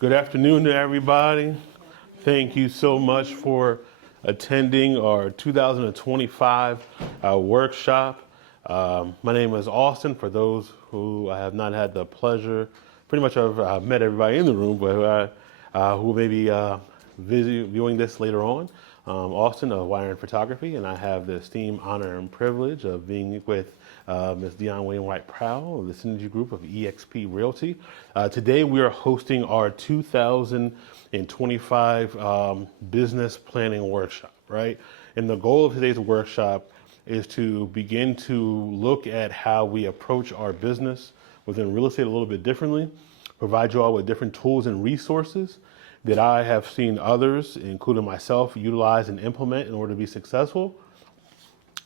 Good afternoon to everybody. Thank you so much for attending our 2025 workshop. My name is Austin. For those who I have not had the pleasure, pretty much I've met everybody in the room, but who may be viewing this later on. Austin of Wainwright Photography, and I have the esteemed honor and privilege of being with Ms. Dione Wainwright Powerl of the Synergy Group of eXp Realty. Today we are hosting our 2025 business planning workshop, right? And the goal of today's workshop is to begin to look at how we approach our business within real estate a little bit differently, provide you all with different tools and resources that I have seen others, including myself, utilize and implement in order to be successful,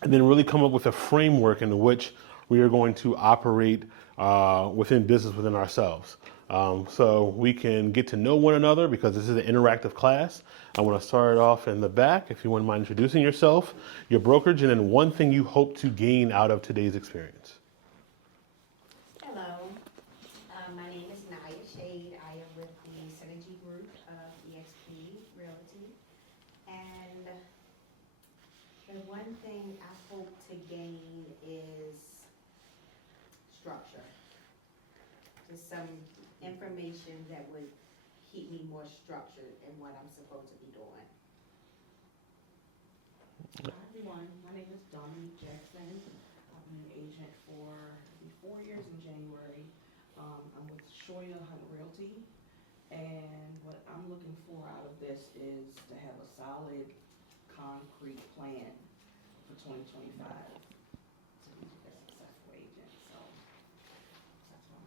and then really come up with a framework in which we are going to operate within business within ourselves. So we can get to know one another because this is an interactive class. I want to start off in the back, if you wouldn't mind introducing yourself, your brokerage, and then one thing you hope to gain out of today's experience. Hello, my name is Naya Shade. I am with the Synergy Group of eXp Realty. And the one thing I hope to gain is structure. Just some information that would keep me more structured in what I'm supposed to be doing. Hi everyone, my name is Dominique Jackson. I've been an agent for 4 years in January. I'm with Shoya Hunt Realty, and what I'm looking for out of this is to have a solid, concrete plan for 2025 to be a successful agent. So that's what I'm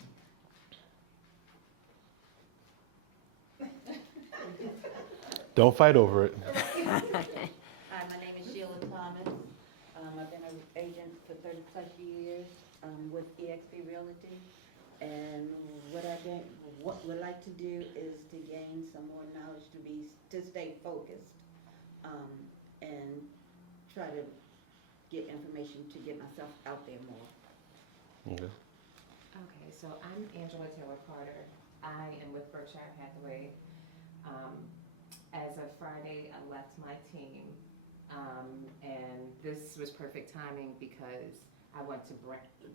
here. Don't fight over it. Hi, my name is Sheila Thomas. I've been an agent for 30 plus years with eXp Realty. And what would like to do is to gain some more knowledge to stay focused and try to get information to get myself out there more. Okay. Okay, so I'm Angela Taylor Carter. I am with Berkshire Hathaway. As of Friday, I left my team, and this was perfect timing because I want to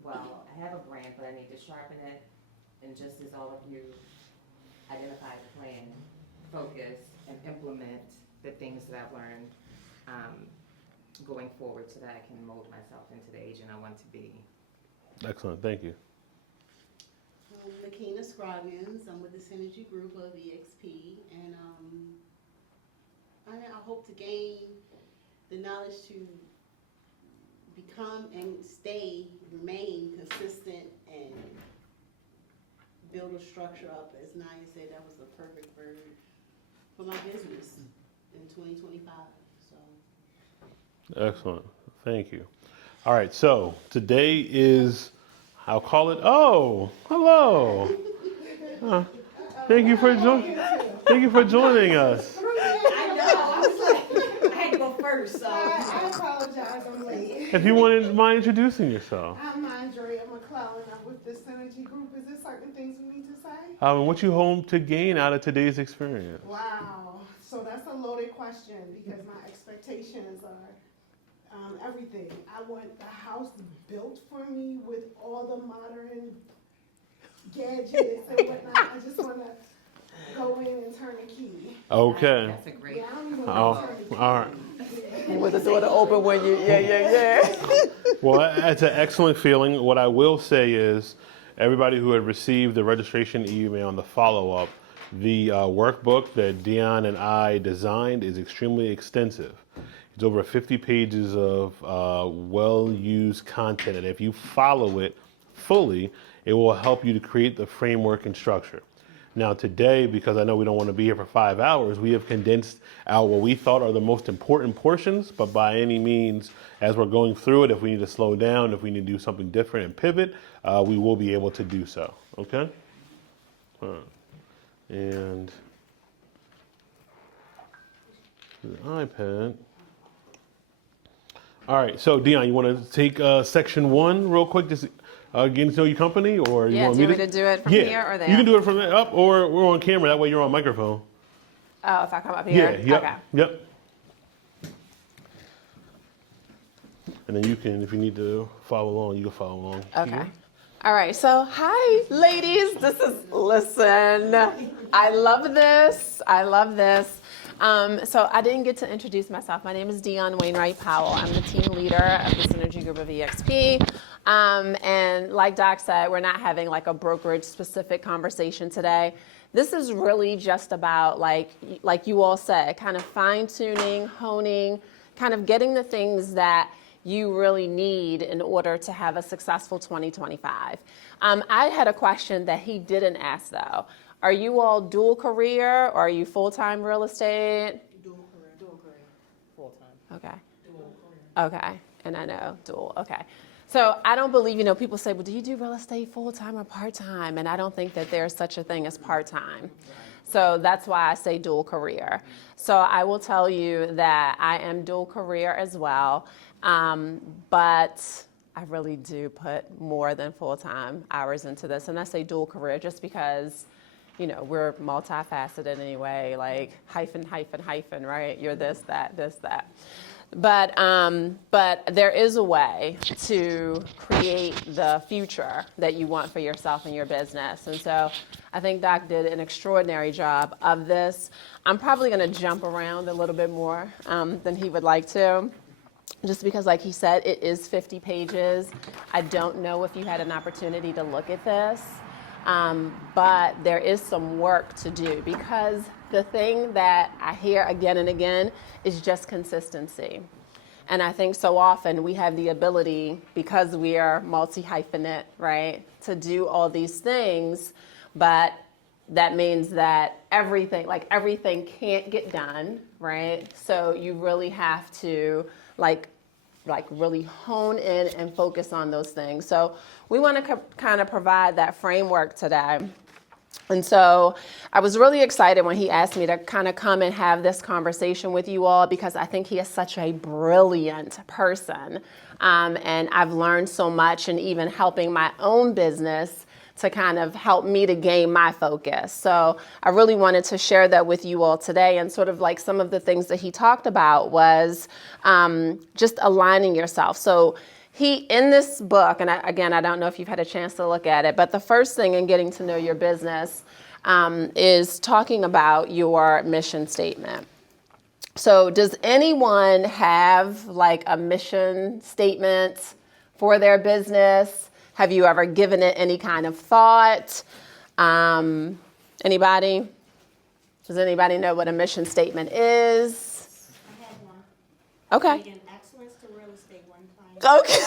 I have a brand, but I need to sharpen it, and just as all of you identify the plan, focus, and implement the things that I've learned going forward so that I can mold myself into the agent I want to be. Excellent, thank you. Lakina Scroggins. I'm with the Synergy Group of eXp, and I hope to gain the knowledge to become and remain consistent and build a structure up. As Naya said, that was the perfect word for my business in 2025. So. Excellent, thank you. All right, so today is, I'll call it, oh, hello. Thank you for joining us. I know, I was like, I had to go first, so. I apologize, I'm late. If you wouldn't mind introducing yourself. I'm Andrea McClellan. I'm with the Synergy Group. Is there certain things we need to say? What you hope to gain out of today's experience? Wow. So that's a loaded question because my expectations are everything. I want the house built for me with all the modern gadgets and whatnot. I just want to go in and turn a key. Okay. That's a great. Yeah, I don't even Oh, want to turn the key. all right. With the door to open when you, yeah. Well, that's an excellent feeling. What I will say is, everybody who had received the registration email and the follow-up, the workbook that Dion and I designed is extremely extensive. It's over 50 pages of well-used content, and if you follow it fully, it will help you to create the framework and structure. Now today, because I know we don't want to be here for 5 hours, we have condensed out what we thought are the most important portions, but by any means, as we're going through it, if we need to slow down, if we need to do something different and pivot, we will be able to do so, okay? All right. And the iPad. All right, so Dion, you want to take section one real quick? Just getting to know your company, or you Yeah, want do you me want me to do it from Yeah, here or there? you can do it from there up, or we're on camera. That way you're on microphone. Oh, if I come up here? Yeah, yep, Okay. yep. And then you can, if you need to follow along, you can follow along. Okay. here. All right. So, hi, ladies. Listen, I love this. I love this. So I didn't get to introduce myself. My name is Dione Wainwright Powerl. I'm the team leader of the Synergy Group of EXP. And like Doc said, we're not having like a brokerage specific conversation today. This is really just about like you all said, kind of fine tuning, honing, kind of getting the things that you really need in order to have a successful 2025. I had a question that he didn't ask though. Are you all dual career or are you full-time real estate? Dual career. Full-time. Okay. Okay, and I know dual, okay. So I don't believe, people say, well, do you do real estate full-time or part-time? And I don't think that there's such a thing as part-time. So that's why I say dual career. So I will tell you that I am dual career as well, but I really do put more than full-time hours into this. And I say dual career just because, we're multifaceted anyway, like hyphen, right? You're this, that. But there is a way to create the future that you want for yourself and your business. And so I think Doc did an extraordinary job of this. I'm probably going to jump around a little bit more than he would like to, just because, like he said, it is 50 pages. I don't know if you had an opportunity to look at this, but there is some work to do, because the thing that I hear again and again is just consistency. And I think so often we have the ability, because we are multi-hyphenate, right, to do all these things, but that means that everything can't get done, right? So you really have to like really hone in and focus on those things. So we want to kind of provide that framework today. And so I was really excited when he asked me to kind of come and have this conversation with you all, because I think he is such a brilliant person. And I've learned so much, and even helping my own business to kind of help me to gain my focus. So I really wanted to share that with you all today. And sort of like some of the things that he talked about was just aligning yourself. So in this book, and I don't know if you've had a chance to look at it, but the first thing in getting to know your business is talking about your mission statement. So does anyone have like a mission statement for their business? Have you ever given it any kind of thought? Anybody? Does anybody know what a mission statement is? I had one. Okay. Bringing excellence to real estate one time. Okay.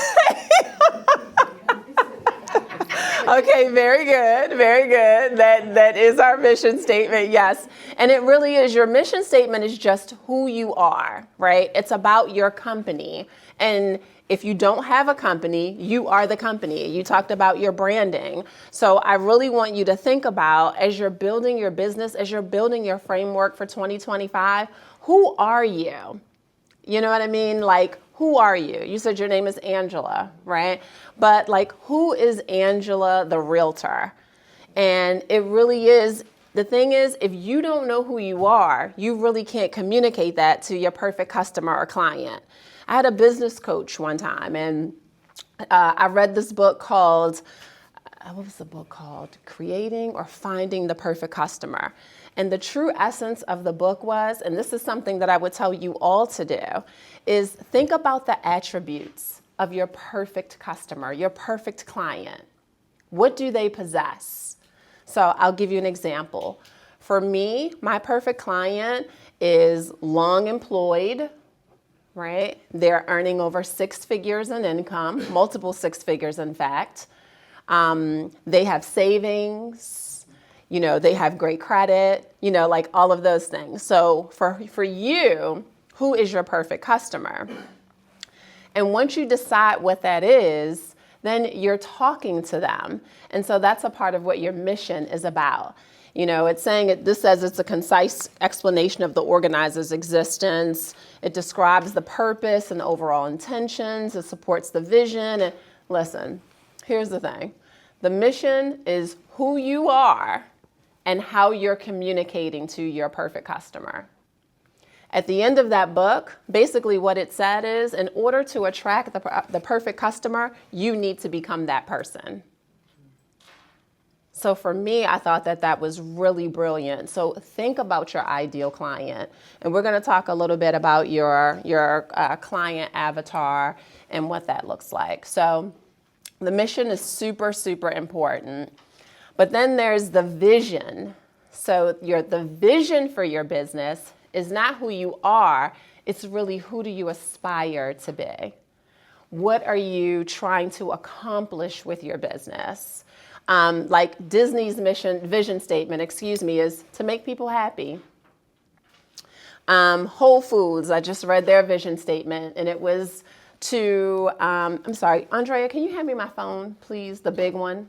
Okay, very good, very good. That is our mission statement, yes. And it really is, your mission statement is just who you are, right? It's about your company. And if you don't have a company, you are the company. You talked about your branding. So I really want you to think about, as you're building your business, as you're building your framework for 2025, who are you? You know what I mean? Like, who are you? You said your name is Angela, right? But like, who is Angela the realtor? And it really is, the thing is, if you don't know who you are, you really can't communicate that to your perfect customer or client. I had a business coach one time, and I read this book called, what was the book called? Creating or Finding the Perfect Customer. And the true essence of the book was, and this is something that I would tell you all to do, is think about the attributes of your perfect customer, your perfect client. What do they possess? So I'll give you an example. For me, my perfect client is long employed, right? They're earning over 6 figures in income, multiple 6 figures, in fact. They have savings, they have great credit, like all of those things. So for you, who is your perfect customer? And once you decide what that is, then you're talking to them. And so that's a part of what your mission is about. It's saying this says it's a concise explanation of the organizer's existence. It describes the purpose and overall intentions. It supports the vision. And listen, here's the thing. The mission is who you are and how you're communicating to your perfect customer. At the end of that book, basically what it said is, in order to attract the perfect customer, you need to become that person. So for me, I thought that that was really brilliant. So think about your ideal client. And we're going to talk a little bit about your client avatar and what that looks like. So the mission is super, super important. But then there's the vision. So the vision for your business is not who you are. It's really who do you aspire to be? What are you trying to accomplish with your business? Like Disney's vision statement, is to make people happy. Whole Foods, I just read their vision statement, and it was to, I'm sorry, Andrea, can you hand me my phone, please, the big one?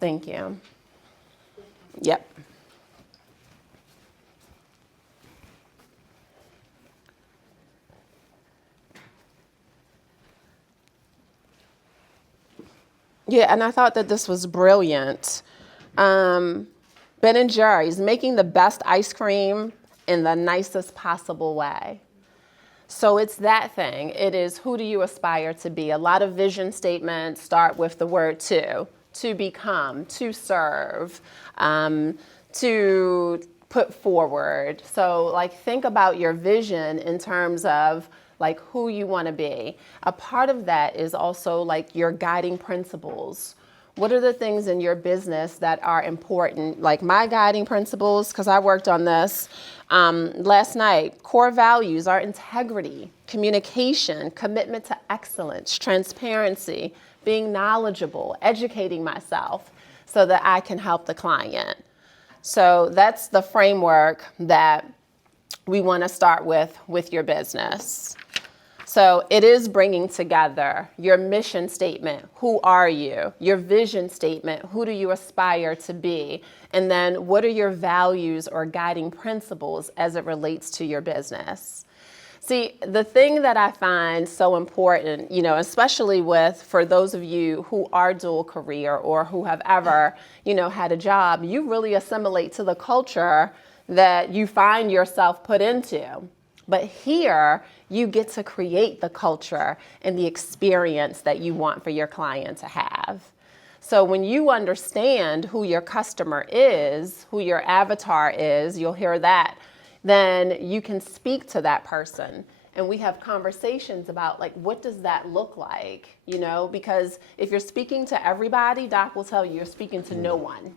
Thank you. Yep. Yeah, and I thought that this was brilliant. Ben and Jerry's, making the best ice cream in the nicest possible way. So it's that thing. It is who do you aspire to be? A lot of vision statements start with the word to become, to serve, to put forward. So like think about your vision in terms of like who you want to be. A part of that is also like your guiding principles. What are the things in your business that are important? Like my guiding principles, because I worked on this last night, core values are integrity, communication, commitment to excellence, transparency, being knowledgeable, educating myself so that I can help the client. So that's the framework that we want to start with your business. So it is bringing together your mission statement, who are you? Your vision statement, who do you aspire to be? And then what are your values or guiding principles as it relates to your business? See, the thing that I find so important, especially for those of you who are dual career or who have ever, had a job, you really assimilate to the culture that you find yourself put into. But here, you get to create the culture and the experience that you want for your client to have. So when you understand who your customer is, who your avatar is, you'll hear that, then you can speak to that person. And we have conversations about like, what does that look like? Because if you're speaking to everybody, Doc will tell you you're speaking to no one.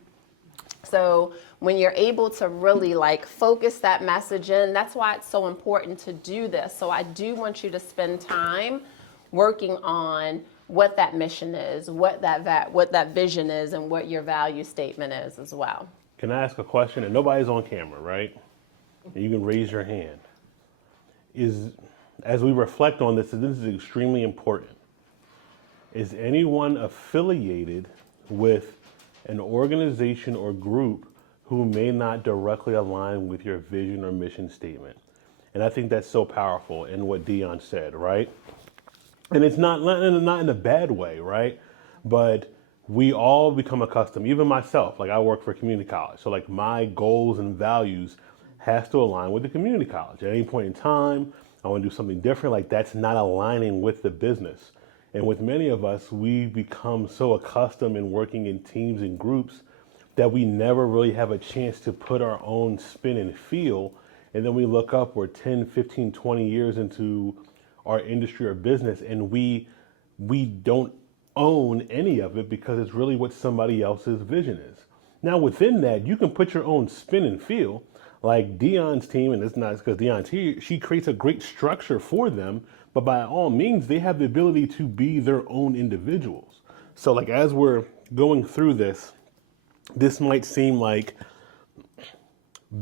So when you're able to really like focus that message in, that's why it's so important to do this. So I do want you to spend time working on what that mission is, what that vision is, and what your value statement is as well. Can I ask a question? And nobody's on camera, right? And you can raise your hand. As we reflect on this is extremely important. Is anyone affiliated with an organization or group who may not directly align with your vision or mission statement? And I think that's so powerful in what Dione said, right? And it's not in a bad way, right? But we all become accustomed, even myself, like I work for a community college. So like my goals and values has to align with the community college. At any point in time, I want to do something different, like that's not aligning with the business. And with many of us, we become so accustomed in working in teams and groups that we never really have a chance to put our own spin and feel. And then we look up, we're 10, 15, 20 years into our industry or business, and we don't own any of it because it's really what somebody else's vision is. Now within that, you can put your own spin and feel, like Dion's team, and it's not because Dion's here, she creates a great structure for them, but by all means, they have the ability to be their own individuals. So like as we're going through this might seem like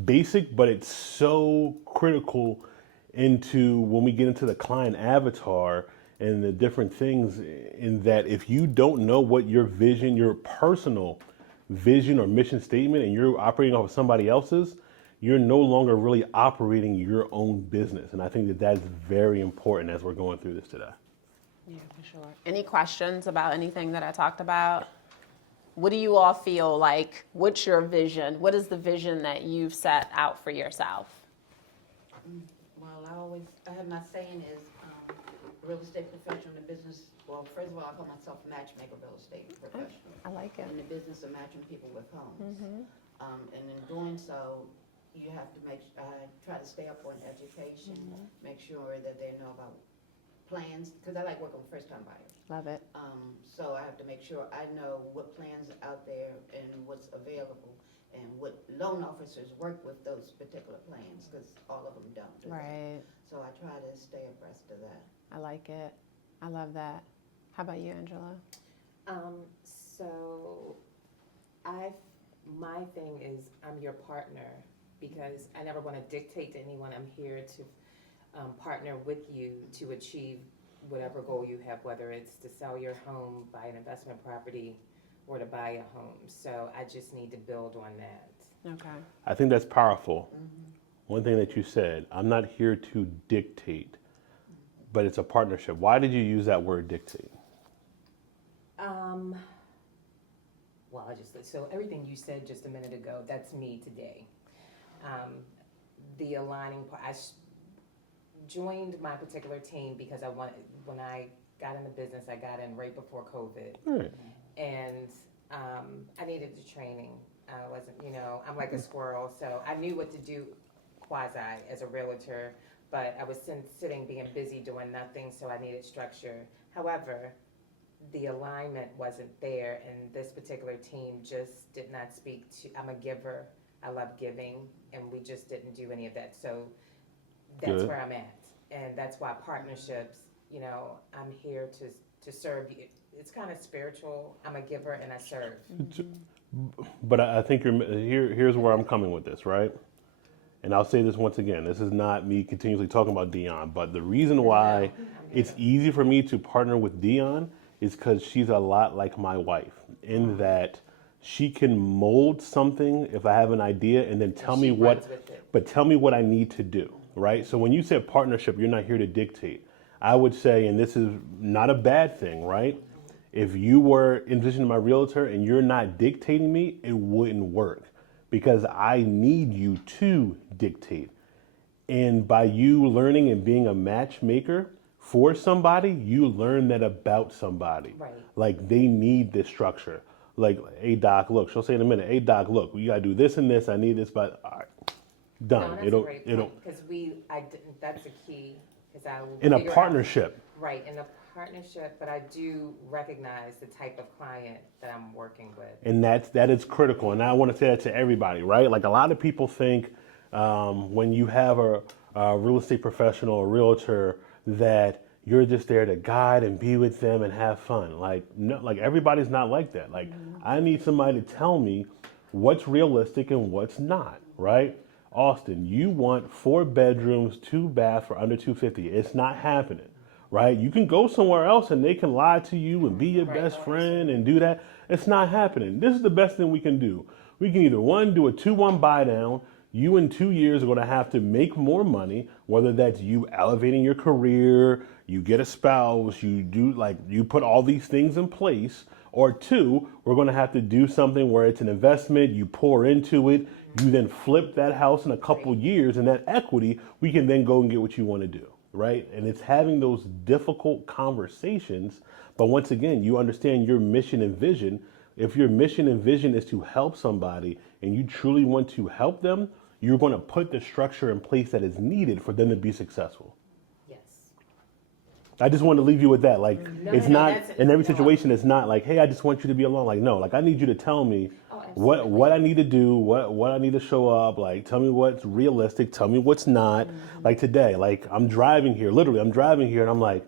basic, but it's so critical into when we get into the client avatar and the different things, in that if you don't know what your vision, your personal vision or mission statement, and you're operating off of somebody else's, you're no longer really operating your own business. And I think that that's very important as we're going through this today. Yeah, for sure. Any questions about anything that I talked about? What do you all feel like? What's your vision? What is the vision that you've set out for yourself? Well, I have my saying is, real estate professional in the business, well, first of all, I call myself a matchmaker real estate professional. I like it. In the business of matching people with homes. And in doing so, you have to try to stay up on education, make sure that they know about plans, because I like working with first-time buyers. Love it. So I have to make sure I know what plans are out there and what's available and what loan officers work with those particular plans, because all of them don't do that. Right. So I try to stay abreast of that. I like it. I love that. How about you, Angela? So my thing is I'm your partner because I never want to dictate to anyone. I'm here to partner with you to achieve whatever goal you have, whether it's to sell your home, buy an investment property, or to buy a home. So I just need to build on that. Okay. I think that's powerful. One thing that you said, I'm not here to dictate, but it's a partnership. Why did you use that word dictate? Well, so everything you said just a minute ago, that's me today. The aligning part, joined my particular team because when I got in the business, I got in right before COVID. Right. And I needed the training. I wasn't, I'm like a squirrel, so I knew what to do quasi as a realtor, but I was sitting being busy doing nothing, so I needed structure. However, the alignment wasn't there, and this particular team just did not speak to, I'm a giver, I love giving, and we just didn't do any of that. So that's Good. where I'm at. And that's why partnerships, I'm here to serve you. It's kind of spiritual. I'm a giver and I serve. But I think here's where I'm coming with this, right? And I'll say this once again. This is not me continuously talking about Dione, but the reason why it's easy for me to partner with Dione is because she's a lot like my wife in that she can mold something if I have an idea and then tell me what I need to do, right? So when you said partnership, you're not here to dictate. I would say, and this is not a bad thing, right? If you were in position of my realtor and you're not dictating me, it wouldn't work because I need you to dictate. And by you learning and being a matchmaker for somebody, you learn that about somebody. Right. Like they need this structure. Like, hey doc, look, she'll say in a minute, hey doc, look, we gotta do this and this, I need this, but all right, done. No, that's a great point, because that's a key, because I will in a figure out- partnership. Right, in a partnership, but I do recognize the type of client that I'm working with. And that is critical. And I want to say that to everybody, right? Like a lot of people think when you have a real estate professional, a realtor, that you're just there to guide and be with them and have fun. Like, no, like everybody's not like that. Like I need somebody to tell me what's realistic and what's not, right? Austin, you want 4 bedrooms, 2 baths for under $250. It's not happening. Right? You can go somewhere else and they can lie to you and be your best friend and do that. It's not happening. This is the best thing we can do. We can either do a 2-1 buy down. You in 2 years are going to have to make more money, whether that's you elevating your career, you get a spouse, you put all these things in place, or 2, we're going to have to do something where it's an investment, you pour into it, you then flip that house in a couple years, and that equity, we can then go and get what you want to do. Right? And it's having those difficult conversations. But once again, you understand your mission and vision. If your mission and vision is to help somebody and you truly want to help them, you're going to put the structure in place that is needed for them to be successful. Yes. I just want to leave you with that. Like, it's not, in every no, situation, it's not like, hey, I just want you to be alone. Like, no, like, I need you to tell me absolutely. what I need to do, what I need to show up. Like, tell me what's realistic, tell me what's not. Like today, like, I'm driving here, and I'm like,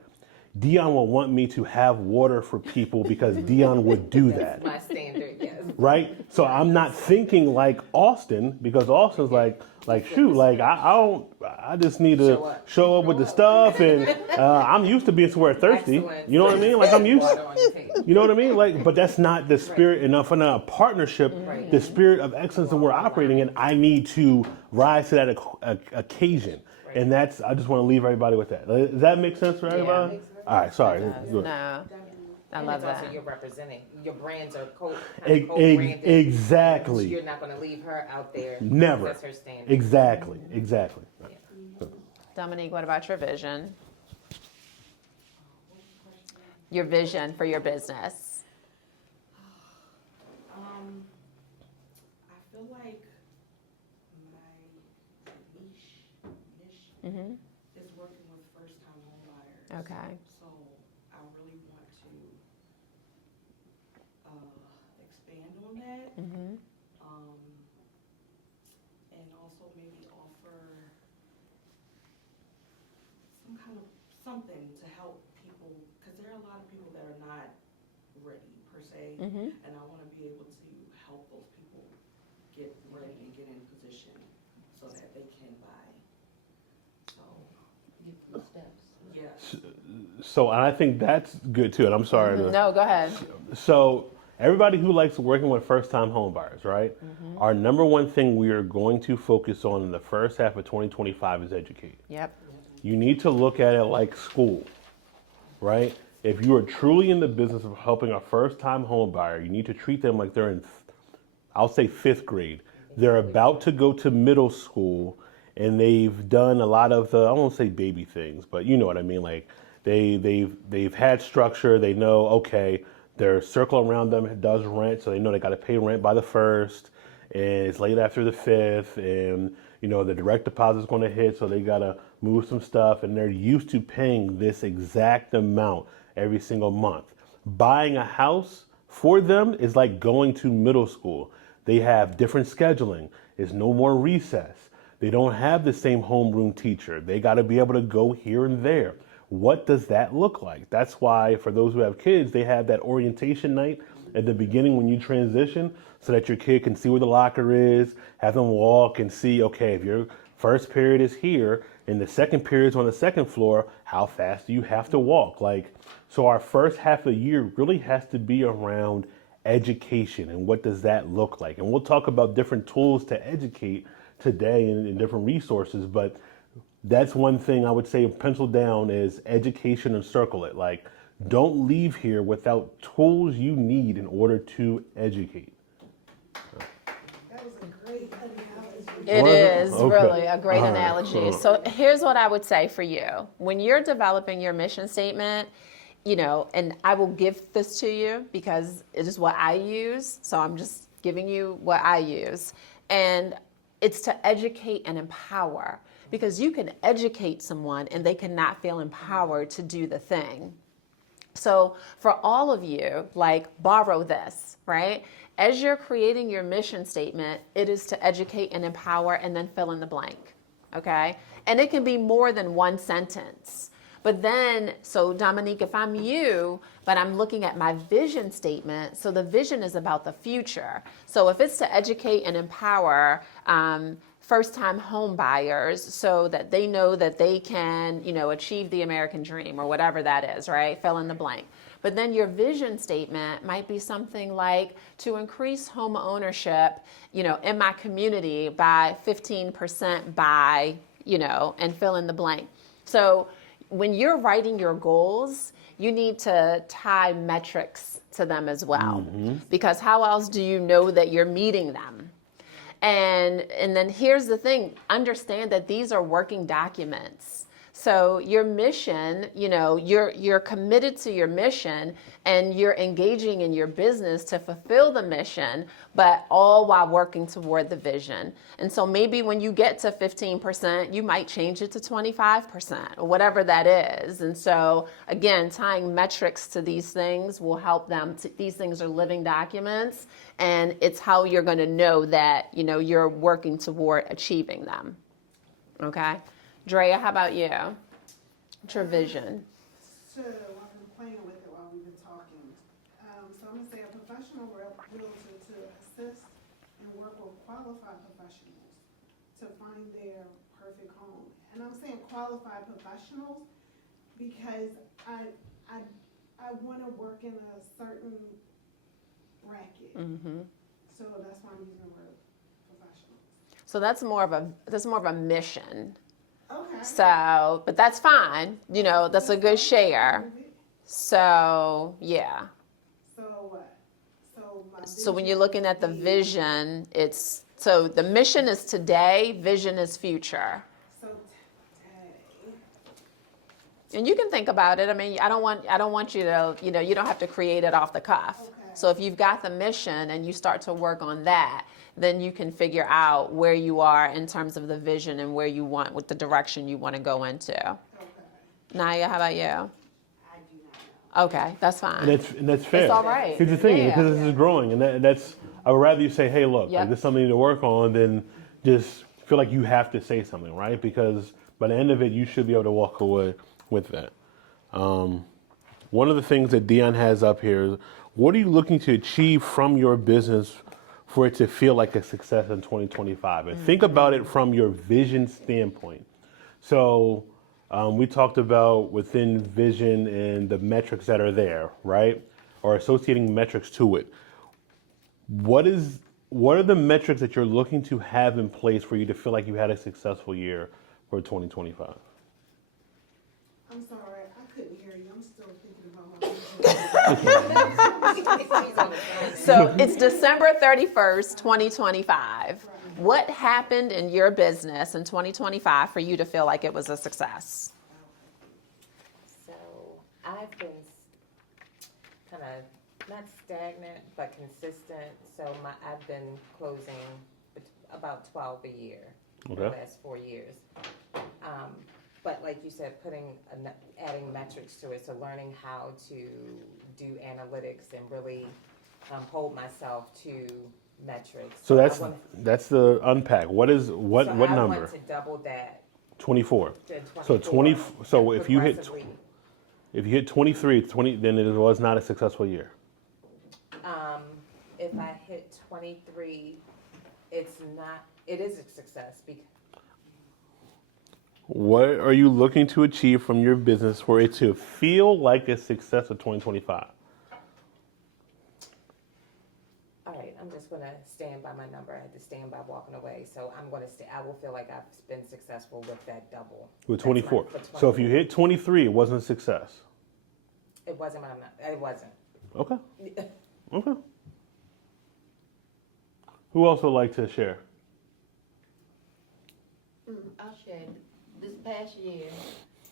Dione will want me to have water for people because Dione would do that. My standard, yes. Right? So I'm not thinking like Austin because Austin's like shoot, like I just need to show up with the stuff and I'm used to being somewhere thirsty. Excellent. You know what I mean? Like I'm used, Water on the table. you know what I mean? Like, but that's not the spirit enough in a partnership, the spirit of excellence that we're operating in. I need to rise to that occasion. And I just want to leave everybody with that. Does that make sense for everybody? Makes All right, sorry. Good. No, I And love it's also that. you're representing, your brands are Ex- co-branded. exactly. You're not gonna leave her out there. Never. That's her standard. Exactly. Dominique, what about your vision? Your vision for your business. I feel like my niche Mm-hmm. is working with first-time home buyers. Okay. So I really want to expand on that. Mm-hmm. And also maybe offer some kind of something to help people, because there are a lot of people that are not ready per se, Mm-hmm. and I want to be able to help those people get ready and get in position so that they can buy. So, Give them steps. yes. So, and I think that's good too. And I'm sorry to. No, go ahead. So, everybody who likes working with first-time home buyers, right? Our number one thing we are going to focus on in the first half of 2025 is educate. Yep. You need to look at it like school, right? If you are truly in the business of helping a first-time home buyer, you need to treat them like they're in, I'll say, 5th grade. They're about to go to middle school, and they've done a lot of the, I won't say baby things, but you know what I mean. Like they've had structure. They know, okay, their circle around them does rent, so they know they got to pay rent by the 1st, and it's late after the 5th, and you know the direct deposit is going to hit, so they got to move some stuff, and they're used to paying this exact amount every single month. Buying a house for them is like going to middle school. They have different scheduling. There's no more recess. They don't have the same homeroom teacher. They got to be able to go here and there. What does that look like? That's why for those who have kids, they have that orientation night at the beginning when you transition, so that your kid can see where the locker is, have them walk and see, okay, if your first period is here and the second period is on the 2nd floor, how fast do you have to walk? Like, so our first half of the year really has to be around education and what does that look like? And we'll talk about different tools to educate today and different resources, but that's one thing I would say pencil down is education and circle it. Like, don't leave here without tools you need in order to educate. That was a great analogy. It Was it? is Okay. really a great All right. analogy. So here's what I would say for you. When you're developing your mission statement, you know, and I will give this to you because it is what I use. So I'm just giving you what I use. And it's to educate and empower, because you can educate someone and they cannot feel empowered to do the thing. So for all of you, like, borrow this, right? As you're creating your mission statement, it is to educate and empower and then fill in the blank, okay? And it can be more than one sentence. But then, so Dominique, if I'm you, but I'm looking at my vision statement, so the vision is about the future. So if it's to educate and empower first-time home buyers so that they know that they can, you know, achieve the American dream or whatever that is, right? Fill in the blank. But then your vision statement might be something like to increase home ownership, you know, in my community by 15% by, you know, and fill in the blank. So when you're writing your goals, you need to tie metrics to them as well, because how else do you know that you're meeting them? And then here's the thing, understand that these are working documents. So your mission, you know, you're committed to your mission and you're engaging in your business to fulfill the mission, but all while working toward the vision. And so maybe when you get to 15%, you might change it to 25% or whatever that is. And so again, tying metrics to these things will help them. These things are living documents, and it's how you're going to know that, you know, you're working toward achieving them. Okay? Drea, how about you? What's your vision? So I've been playing with it while we've been talking. So I'm gonna say a professional realtor to assist and work with qualified professionals to find their perfect home. And I'm saying qualified professionals because I want to work in a certain bracket. Mm-hmm. So that's why I'm using the word professional. So that's more of a mission. Okay. So, but that's fine. You know, that's a good share. So, yeah. So what? So my So when vision you're looking at the would be- vision, it's, so the mission is today, vision is future. So today, And you can think about it. I mean, I don't want you to, you know, you don't have to create it off the cuff. Okay. So if you've got the mission and you start to work on that, then you can figure out where you are in terms of the vision and where you want, with the direction you want to go into. okay, Naya, how about you? I do not know. Okay, that's fine. And that's fair. It's all right. Here's the thing, Yeah. because this is growing, and that's, I would rather you say, hey, look, Yep. like, this is something to work on, than just feel like you have to say something, right? Because by the end of it, you should be able to walk away with that. One of the things that Dion has up here is, what are you looking to achieve from your business for it to feel like a success in 2025? And think about it from your vision standpoint. So we talked about within vision and the metrics that are there, right? Or associating metrics to it. What are the metrics that you're looking to have in place for you to feel like you had a successful year for 2025? I'm sorry, I couldn't hear you, I'm still thinking about my vision. So it's December 31st, 2025. What happened in your business in 2025 for you to feel like it was a success? So I've been kind of not stagnant, but consistent. So I've been closing about 12 a year for the Okay. last 4 years. But like you said, adding metrics to it, so learning how to do analytics and really hold myself to metrics. So I wanna- that's the unpack. What so number? I want to double that 24. to So 24. so if you hit progressively. if you hit 23, then it was not a successful year. If I hit 23, it is a success because What are you looking to achieve from your business for it to feel like a success of 2025? all right, I'm just gonna stand by my number. I had to stand by walking away, so I'm gonna stay. I will feel like I've been successful with that double. With That's my- 24. for So if you 24. hit 23, it wasn't a success. It wasn't it wasn't. Okay. Okay. Who else would like to share? I'll share. This past year,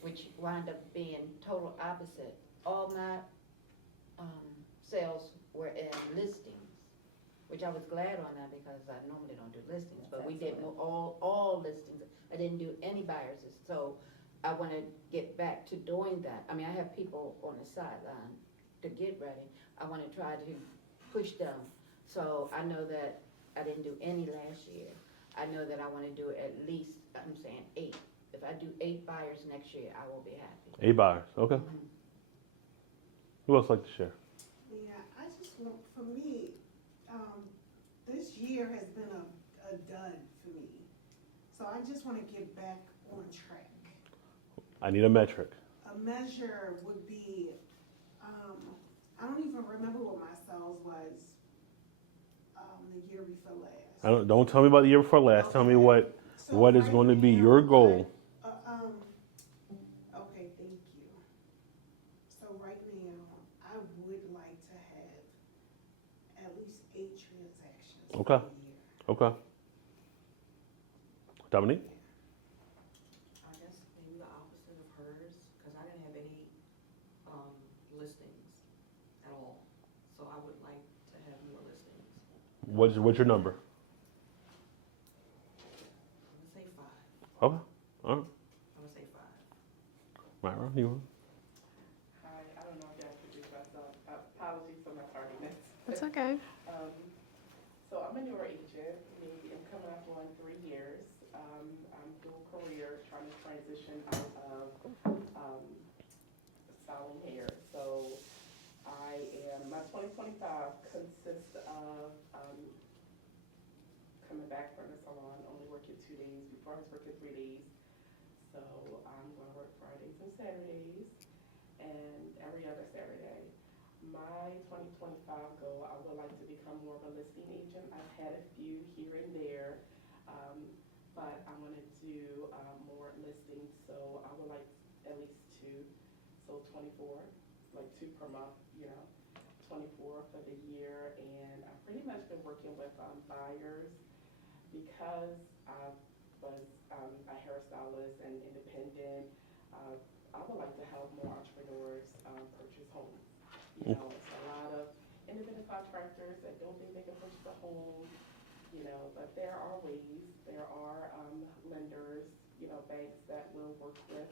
which wound up being total opposite, all my sales were in listings, which I was glad on that because I normally don't do listings, but we did all listings. I didn't do any buyers, so I want to get back to doing that. I mean, I have people on the sideline to get ready. I want to try to push them. So I know that I didn't do any last year. I know that I want to do at least, I'm saying 8. If I do 8 buyers next year, I will be happy. 8 buyers. Okay. Mhm. Who else would like to share? Yeah, I just want, for me, this year has been a dud for me. So I just want to get back on track. I need a metric. A measure would be, I don't even remember what my sales was, the year before last. Don't tell me about the year before last. Tell me what So is right going to be now, your goal. Okay, thank you. So right now, I would like to have at least 8 transactions for Okay. the year. Okay. Dominique? I guess maybe the opposite of hers, because I didn't have any listings at all. So I would like to have more listings. What's your number? I'm gonna say 5. Okay. All right. I'm gonna say 5. Myra, you want? Hi, I don't know if I introduced myself. Apologies for my tardiness. That's okay. So I'm a newer agent. Maybe I'm coming up on 3 years. I'm dual career, trying to transition out of salon hair. So my 2025 consists of coming back from the salon, only working 2 days. Before I was working 3 days. So I'm going to work Fridays and Saturdays and every other Saturday. My 2025 goal, I would like to become more of a listing agent. I've had a few here and there, but I want to do more listings so 24, like 2 per month, 24 for the year. And I've pretty much been working with buyers because I was a hairstylist and independent. I would like to have more entrepreneurs purchase homes. It's a lot of independent contractors that don't think they can purchase a home, but there are ways. There are lenders, banks that will work with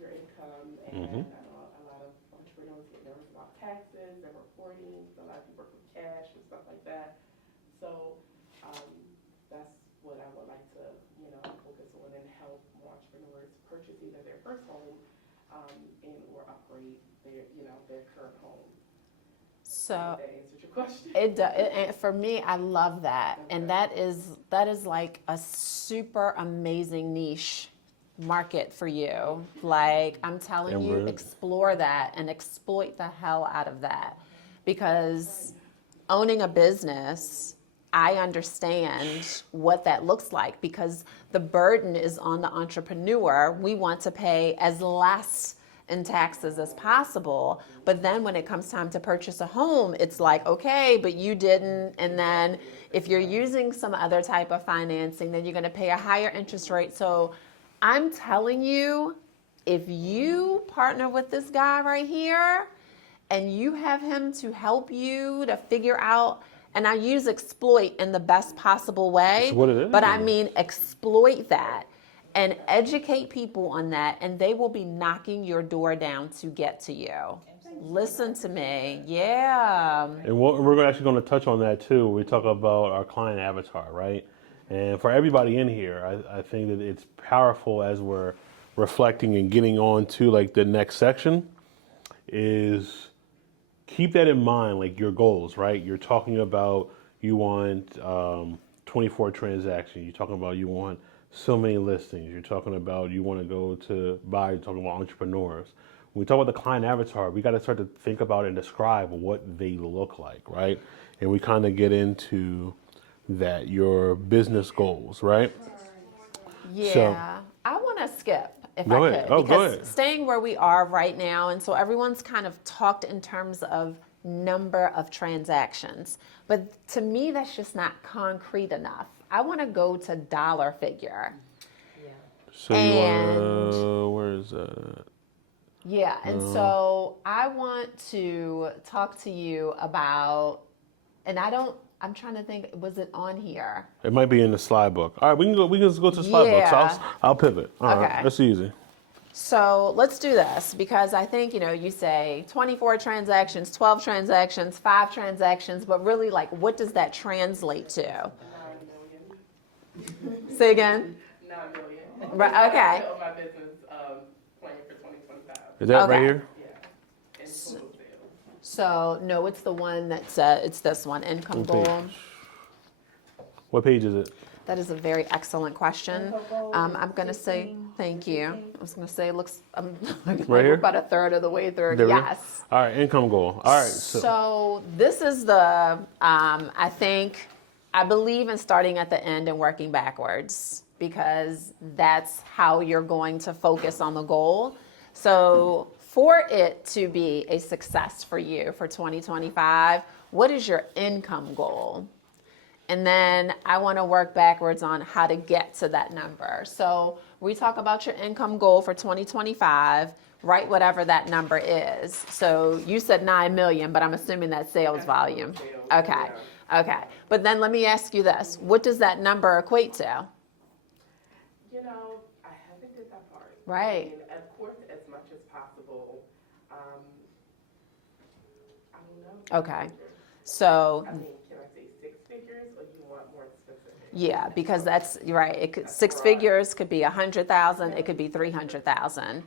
your income. And I know a lot of entrepreneurs get nervous about taxes and reporting. So a lot of people work with cash and stuff like that. So that's what I would like to, focus on and help more entrepreneurs purchase either their first home and or upgrade their current home. So That answered your question. it does. And for me, I love that, and that is like a super amazing niche market for you. Like I'm telling you, explore that and exploit the hell out of that, because owning a business, I understand what that looks like, because the burden is on the entrepreneur. We want to pay as less in taxes as possible, but then when it comes time to purchase a home, it's like, okay, but you didn't. And then if you're using some other type of financing, then you're going to pay a higher interest rate. So I'm telling you, if you partner with this guy right here and you have him to help you to figure out, and I use exploit in the best possible way, That's what it is. but I mean exploit that and educate people on that, and they will be knocking your door down to get to you. Listen to me. Yeah. And we're actually going to touch on that too. We talk about our client avatar, right? And for everybody in here, I think that it's powerful as we're reflecting and getting on to like the next section is keep that in mind, like your goals, right? You're talking about you want 24 transactions. You're talking about you want so many listings. You're talking about you want to go to buy. You're talking about entrepreneurs. When we talk about the client avatar, we got to start to think about and describe what they look like, right? And we kind of get into that, your business goals, right? Yeah. So- I want to skip if Go I ahead. could. Oh, go because ahead. staying where we are right now, and so everyone's kind of talked in terms of number of transactions. But to me, that's just not concrete enough. I want to go to dollar figure. So you want to, where is that? Yeah, and so I want to talk to you about, and I'm trying to think, was it on here? It might be in the slide book. All right, we can just go to the slide book. So Yeah. I'll pivot. All right, Okay. that's easy. So let's do this, because I think, you say 24 transactions, 12 transactions, 5 transactions, but really, like, what does that translate to? 9 million. Say again? 9 million. Right, okay. Of my business plan for 2025. Is that right Okay. here? Yeah. And total sales. So, no, it's the one that's, it's this one, income What page? goal. What page is it? That is a very excellent question. I'm going to say, thank you. I was going to say, it looks, I'm Right here? about a third of the way through. There we go. Yes. All right, income goal. All right. So this is the, I believe in starting at the end and working backwards, because that's how you're going to focus on the goal. So for it to be a success for you for 2025, what is your income goal? And then I want to work backwards on how to get to that number. So we talk about your income goal for 2025, write whatever that number is. So you said 9 million, but I'm assuming that's sales volume. Okay. Okay. But then let me ask you this. What does that number equate to? I haven't did that part. Right. And of course, as much as possible. I don't know. Okay. So I mean, can I say 6 figures, or you want more specific? yeah, because that's right. It could, 6 figures could be 100,000. It could be 300,000. Okay.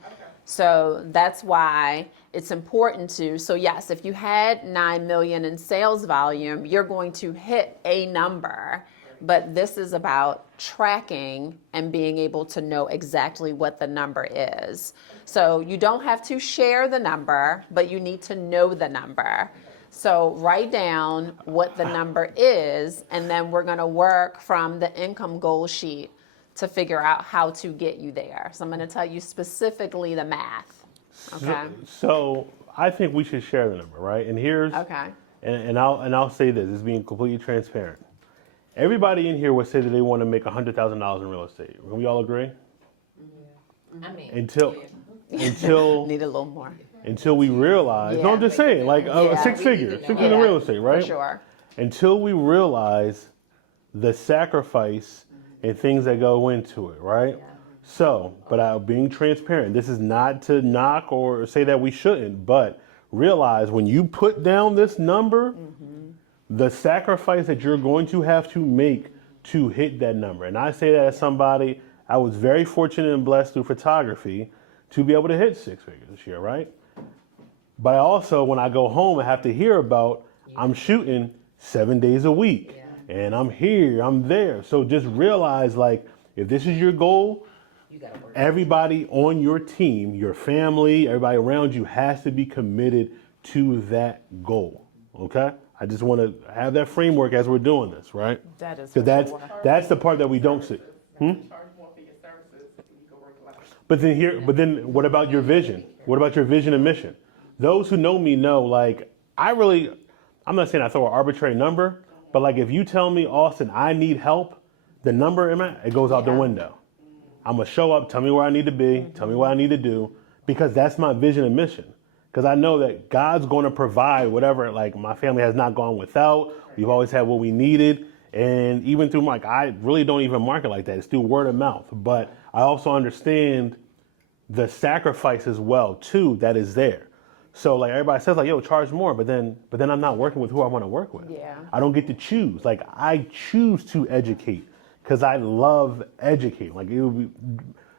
So that's why it's important to, so yes, if you had 9 million in sales volume, you're going to hit a number, but this is about tracking and being able to know exactly what the number is. So you don't have to share the number, but you need to know the number. So write down what the number is, and then we're going to work from the income goal sheet to figure out how to get you there. So I'm going to tell you specifically the math. Okay. So I think we should share the number, right? And here's Okay. and I'll say this, it's being completely transparent. Everybody in here would say that they want to make $100,000 in real estate. Can we all agree? I mean, Until Need a little more. until we realize. No, I'm just saying, like Yeah. six figures in Yeah, real estate, right? For sure. Until we realize the sacrifice and things that go into it, right? So, but being transparent, this is not to knock or say that we shouldn't, but realize when you put down this number, the sacrifice that you're going to have to make to hit that number. And I say that as somebody, I was very fortunate and blessed through photography to be able to hit six figures this year, right? But I also, when I go home, I have to hear about I'm shooting 7 days a week and I'm here, I'm there. So just realize, like, if this is your goal, everybody on your team, your family, everybody around you has to be committed to that goal. Okay? I just want to have that framework as we're doing this, right? That is. Because that's the part that we don't see. You charge more for your services, and you go work less. But then what about your vision? What about your vision and mission? Those who know me know, like, I'm not saying I throw an arbitrary number, but like if you tell me, Austin, I need help, the number, it goes out the window. I'm going to show up, tell me where I need to be, tell me what I need to do, because that's my vision and mission. Because I know that God's going to provide whatever, like my family has not gone without. We've always had what we needed. And even through, like, I really don't even market like that. It's through word of mouth. But I also understand the sacrifice as well, too, that is there. So like everybody says, like, yo, charge more, but then I'm not working with who I want to work with. Yeah. I don't get to choose. Like, I choose to educate because I love educating. Like,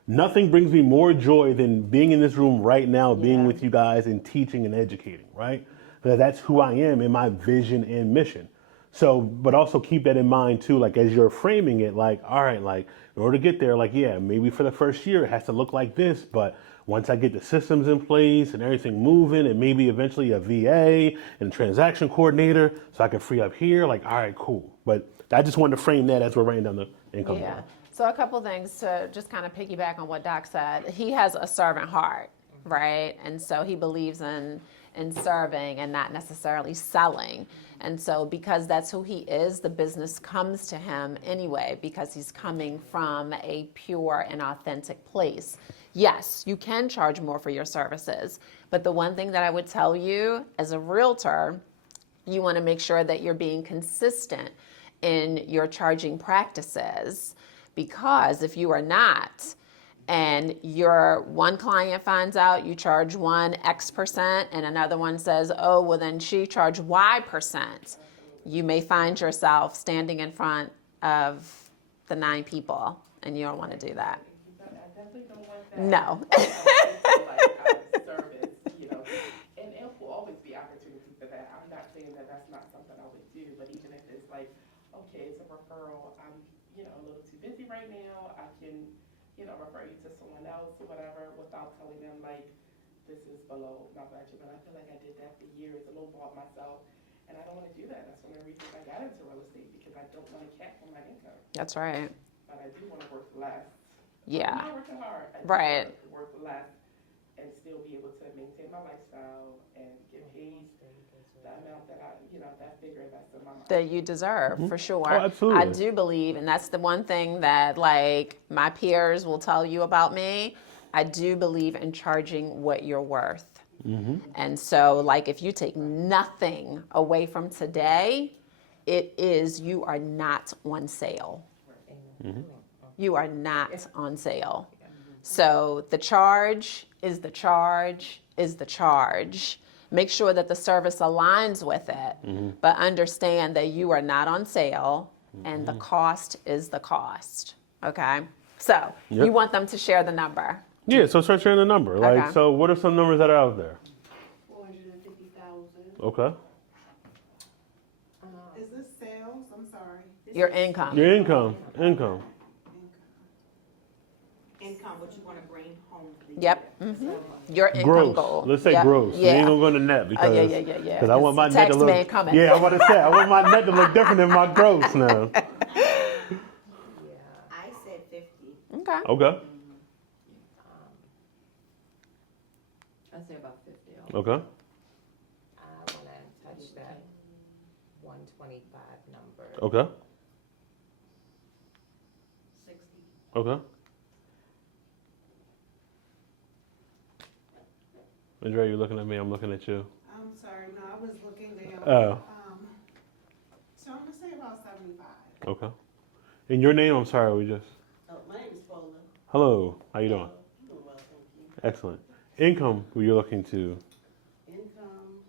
nothing brings me more joy than being in this room right now, being with you guys and teaching and educating, right? Because that's who I am in my vision and mission. So, but also keep that in mind too, like as you're framing it, like, all right, like in order to get there, like, yeah, maybe for the first year it has to look like this, but once I get the systems in place and everything moving and maybe eventually a VA and a transaction coordinator so I can free up here, like, all right, cool. But I just wanted to frame that as we're writing down the income. Yeah. plan. So a couple things to just kind of piggyback on what Doc said. He has a servant heart, right? And so he believes in serving and not necessarily selling. And so because that's who he is, the business comes to him anyway because he's coming from a pure and authentic place. Yes, you can charge more for your services, but the one thing that I would tell you as a realtor, you want to make sure that you're being consistent in your charging practices, because if you are not, and your one client finds out you charge one X% and another one says, oh, well then she charged Y%, you may find yourself standing in front of the 9 people, and you don't want to do that. I definitely don't want that. No. Service, you know, and there will always be opportunity for that. I'm not saying that that's not something I would do, but even if it's like, okay, it's a referral, I'm, a little too busy right now, I can, refer you to someone else or whatever without telling them, like, this is below my budget. But I feel like I did that for years, a little bought myself, and I don't want to do that. That's one of the reasons I got into real estate, because I don't want to cap on my income. That's right. But I do want to work less. Yeah. I'm not working hard. I do Right. want to work less and still be able to maintain my lifestyle and get paid the amount that that figure that's in my mind. That you deserve, for sure. Oh, absolutely. I do believe, and that's the one thing that, like, my peers will tell you about me, I do believe in charging what you're worth. And so, like, if you take nothing away from today, it is you are not on sale. You are not on sale. So the charge is the charge is the charge. Make sure that the service aligns with it, but understand that you are not on sale and the cost is the cost. Okay? So you want them to share the number. Yeah, so start sharing the number. Like, Okay. so what are some numbers that are out there? 450,000. Okay. Is this sales? I'm sorry. Your income. Your income. Income, what you want to bring home for the Yep. Your income Gross. goal. Let's say Yep. gross. We Yeah. ain't gonna go to net because yeah. because I want my It's net to tax look. man coming. Yeah, I'm about to say I want my net to look different than my gross now. I said 50. Okay. Okay. I'd say about 50. Okay. I wanna touch that 125 number. Okay. 60. Okay. Andrea, you're looking at me. I'm looking at you. I'm sorry, no, I was looking down. Oh. So I'm gonna say about 75. Okay. And your name? I'm sorry. We just. Oh, my name is Powerl. Hello. How you doing? I'm doing well, thank you. Excellent. Income? You're looking to. Income,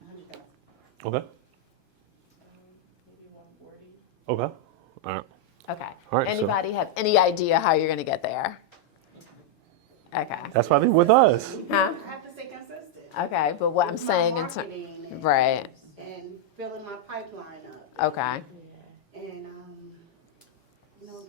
100,000. Okay. Maybe 140. Okay. All right. Okay. All right, so- Anybody have any idea how you're going to get there? Okay. That's why they're with us. Huh? I have to stay consistent. Okay, but what I'm With my saying in terms, marketing and- right. And filling my pipeline up. Okay. And, you know,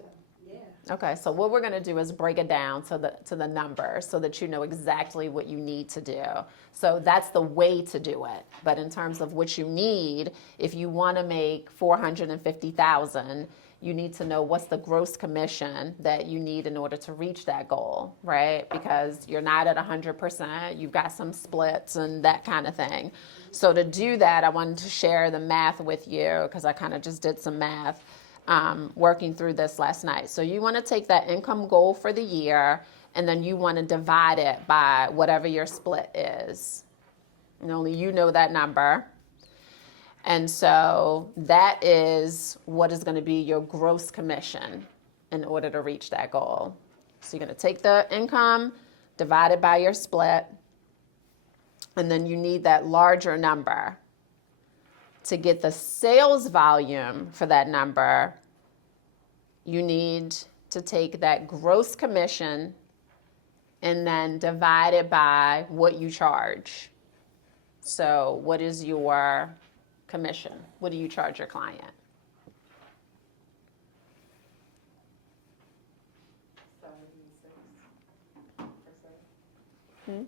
yeah. Okay, so what we're gonna do is break it down to the numbers so that you know exactly what you need to do. So that's the way to do it. But in terms of what you need, if you wanna make 450,000, you need to know what's the gross commission that you need in order to reach that goal, right? Because you're not at 100%, you've got some splits and that kind of thing. So to do that, I wanted to share the math with you because I kind of just did some math working through this last night. So you want to take that income goal for the year and then you want to divide it by whatever your split is. And only you know that number. And so that is what is going to be your gross commission in order to reach that goal. So you're going to take the income, divide it by your split, and then you need that larger number. To get the sales volume for that number, you need to take that gross commission and then divide it by what you charge. So what is your commission? What do you charge your client? 76%.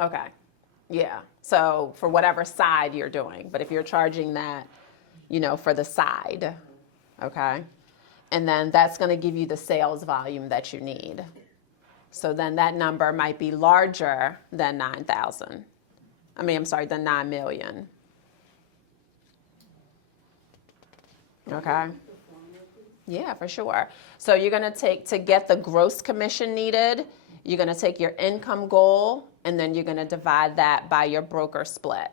76%. Okay. Yeah. So for whatever side you're doing, but if you're charging that, for the side, okay? And then that's going to give you the sales volume that you need. So then that number might be larger than 9,000. Than 9 million. Okay? Yeah, for sure. So you're going to get the gross commission needed, you're going to take your income goal, and then you're going to divide that by your broker split,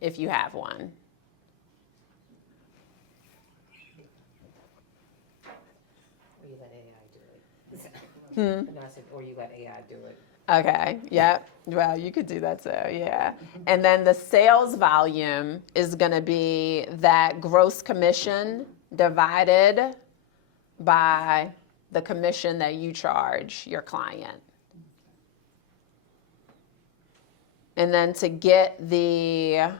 if you have one. Or you let AI do it. No, I said, or you let AI do it. Okay, yep. Well, you could do that too, yeah. And then the sales volume is going to be that gross commission divided by the commission that you charge your client. And then to get the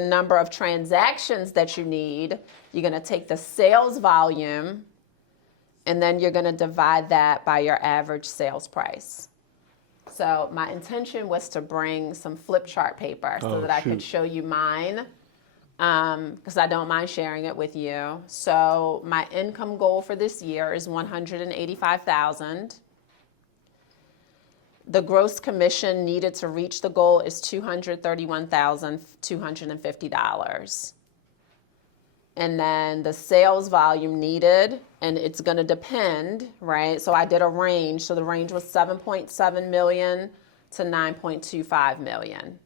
number of transactions that you need, you're going to take the sales volume and then you're going to divide that by your average sales price. So my intention was to bring some flip chart paper so that I could show you mine, because I don't mind sharing it with you. So my income goal for this year is $185,000. The gross commission needed to reach the goal is $231,250. And then the sales volume needed, and it's going to depend, right? So I did a range. So the range was 7.7 million to 9.25 million.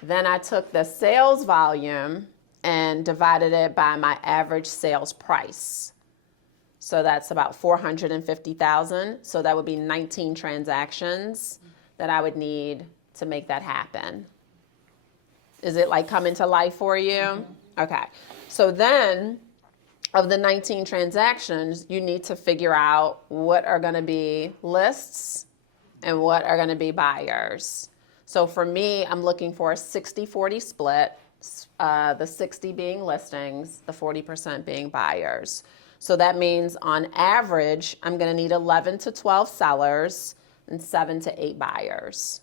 Then I took the sales volume and divided it by my average sales price. So that's about 450,000. So that would be 19 transactions that I would need to make that happen. Is it like coming to life for you? Mm-hmm. Okay. So then of the 19 transactions, you need to figure out what are going to be lists and what are going to be buyers. So for me, I'm looking for a 60-40 split, the 60 being listings, the 40% being buyers. So that means on average, I'm going to need 11 to 12 sellers and 7 to 8 buyers.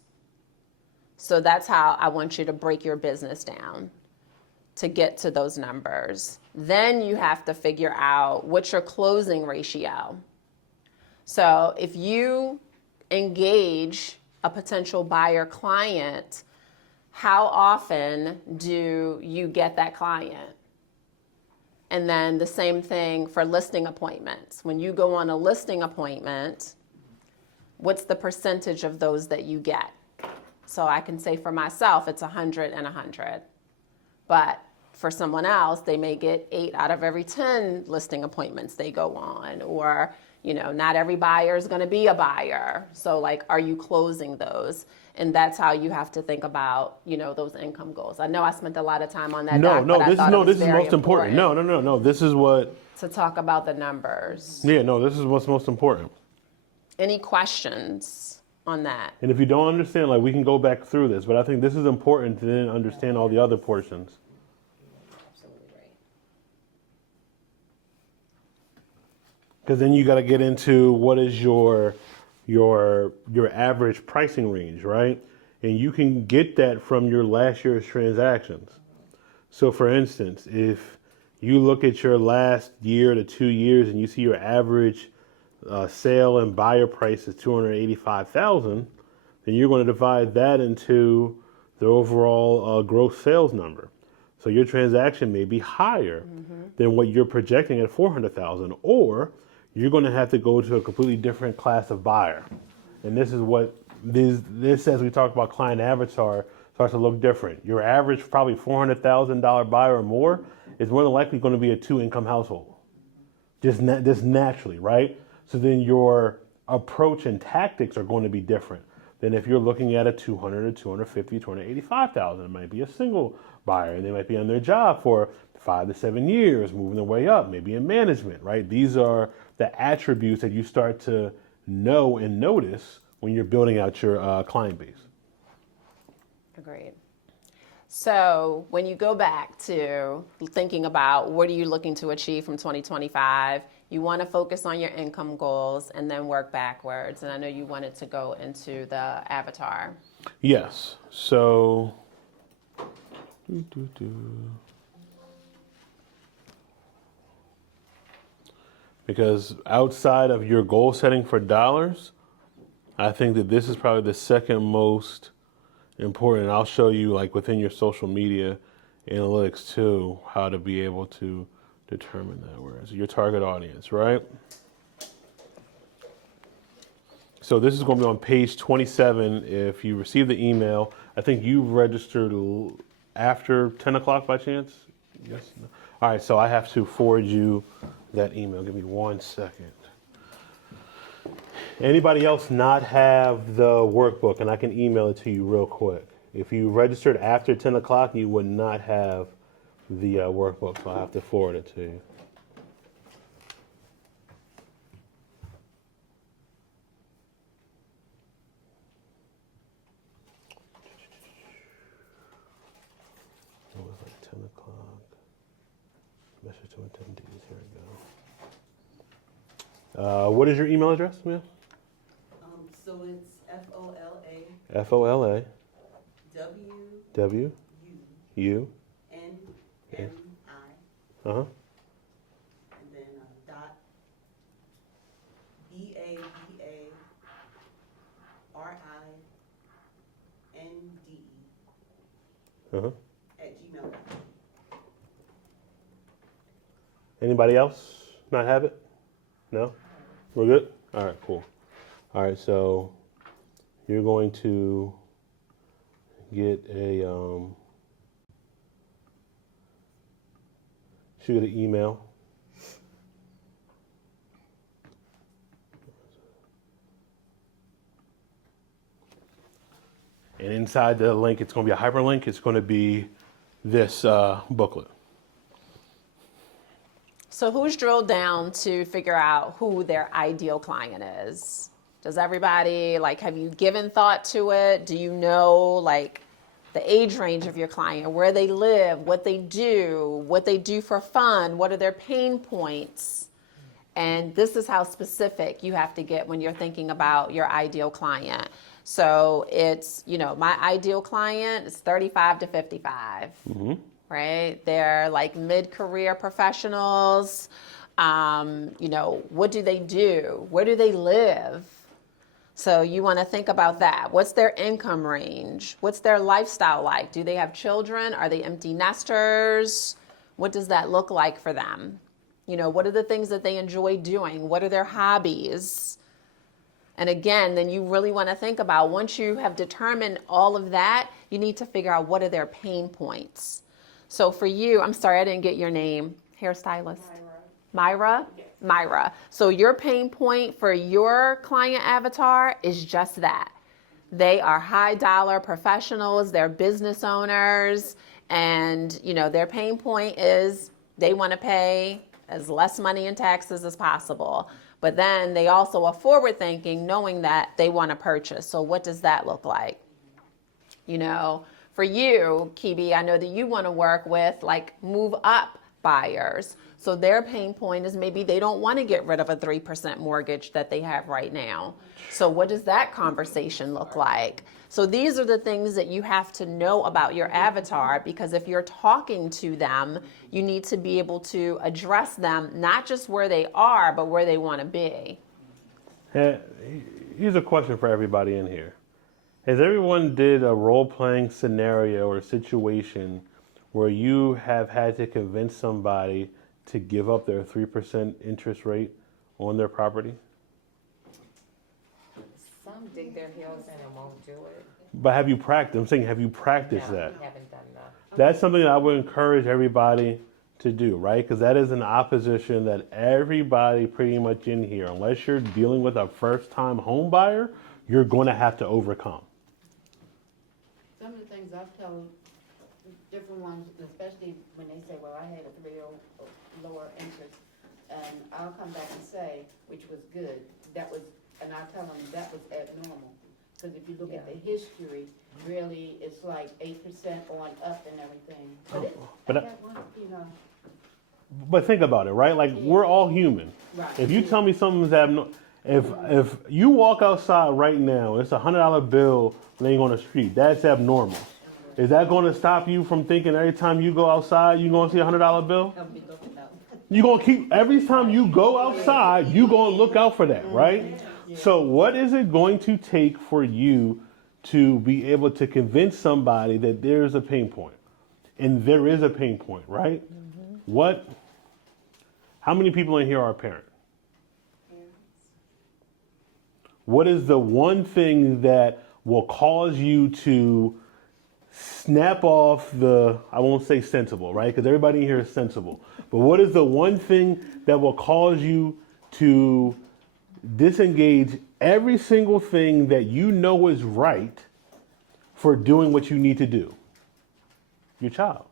So that's how I want you to break your business down to get to those numbers. Then you have to figure out what's your closing ratio. So if you engage a potential buyer client, how often do you get that client? And then the same thing for listing appointments. When you go on a listing appointment, what's the percentage of those that you get? So I can say for myself, it's 100 and 100. But for someone else, they may get 8 out of every 10 listing appointments they go on. Or, not every buyer is going to be a buyer. So like, are you closing those? And that's how you have to think about, those income goals. I know I spent a lot of time on that. Doc, but I thought it was this is very most important. No. This is what. To talk about the numbers. Yeah, no, this is what's most important. Any questions on that? And if you don't understand, like, we can go back through this, but I think this is important to then understand all the other portions. Absolutely right. Because then you got to get into what is your average pricing range, right? And you can get that from your last year's transactions. So for instance, if you look at your last year to 2 years and you see your average sale and buyer price is $285,000, then you're going to divide that into the overall gross sales number. So your transaction may be higher than what you're projecting at $400,000, or you're going to have to go to a completely different class of buyer. And this is what this as we talk about client avatar, starts to look different. Your average, probably $400,000 buyer or more, is more than likely going to be a 2-income household, just naturally, right? So then your approach and tactics are going to be different than if you're looking at a 200, 250, 285,000. It might be a single buyer, and they might be on their job for 5 to 7 years, moving their way up, maybe in management, right? These are the attributes that you start to know and notice when you're building out your client base. Agreed. So when you go back to thinking about what are you looking to achieve from 2025, you want to focus on your income goals and then work backwards. And I know you wanted to go into the avatar. Yes. So, because outside of your goal setting for dollars, I think that this is probably the second most important. I'll show you, like, within your social media analytics too, how to be able to determine that. Whereas your target audience, right? So this is going to be on page 27. If you receive the email, I think you registered after 10 o'clock by chance? Yes? No? All right, so I have to forward you that email. Give me 1 second. Anybody else not have the workbook? And I can email it to you real quick. If you registered after 10 o'clock, you would not have the workbook, so I have to forward it to you. It was like 10 o'clock. Message to attendees. Here we go. What is your email address, ma'am? So it's FOLA FOLA WUNMI WU and Uh-huh. then dot BABARINDE Uh-huh. at gmail.com. Anybody else not have it? No? We're good? All right, cool. All right, so you're going to get a shoot an email. And inside the link, it's going to be a hyperlink. It's going to be this booklet. So who's drilled down to figure out who their ideal client is? Does everybody, have you given thought to it? Do you know, the age range of your client, where they live, what they do for fun, what are their pain points? And this is how specific you have to get when you're thinking about your ideal client. So it's, my ideal client is 35 to 55, right? They're mid-career professionals. You know, what do they do? Where do they live? So you want to think about that. What's their income range? What's their lifestyle like? Do they have children? Are they empty nesters? What does that look like for them? You know, what are the things that they enjoy doing? What are their hobbies? And again, then you really want to think about, once you have determined all of that, you need to figure out what are their pain points. So for you, I'm sorry, I didn't get your name, hairstylist. Myra? Yes. Myra. So your pain point for your client avatar is just that. They are high dollar professionals, they're business owners, and you know, their pain point is they want to pay as less money in taxes as possible. But then they also are forward thinking, knowing that they want to purchase. So what does that look like? You know, for you, Kibi, I know that you want to work with like move up buyers. So their pain point is maybe they don't want to get rid of a 3% mortgage that they have right now. So what does that conversation look like? So these are the things that you have to know about your avatar, because if you're talking to them, you need to be able to address them, not just where they are, but where they want to be. Here's a question for everybody in here. Has everyone did a role-playing scenario or situation where you have had to convince somebody to give up their 3% interest rate on their property? Some dig their heels in and won't do it. But have you practiced? I'm saying, have you practiced No, that? we haven't done that. That's something that I would encourage everybody to do, right? Because that is an opposition that everybody pretty much in here, unless you're dealing with a first-time home buyer, you're going to have to overcome. Some of the things I've told different ones, especially when they say, well, I had a 3 or lower interest, and I'll come back and say, which was good, that was, and I'll tell them that was abnormal. Because if you look at the history, really, it's like 8% on up and everything. But it's, But I got one, you know, But think about it, right? Like, we're all human. right. If you tell me something's abnormal, if you walk outside right now, it's $100 bill laying on the street, that's abnormal. Is that going to stop you from thinking every time you go outside, you're going to see a $100 bill? I'll be looking out. You're going to keep, every time you go outside, you're going to look out for that, right? So what is it going to take for you to be able to convince somebody that there's a pain point? And there is a pain point, right? How many people in here are a parent? What is the one thing that will cause you to snap off the, I won't say sensible, right? Because everybody in here is sensible. But what is the one thing that will cause you to disengage every single thing that you know is right for doing what you need to do? Your child.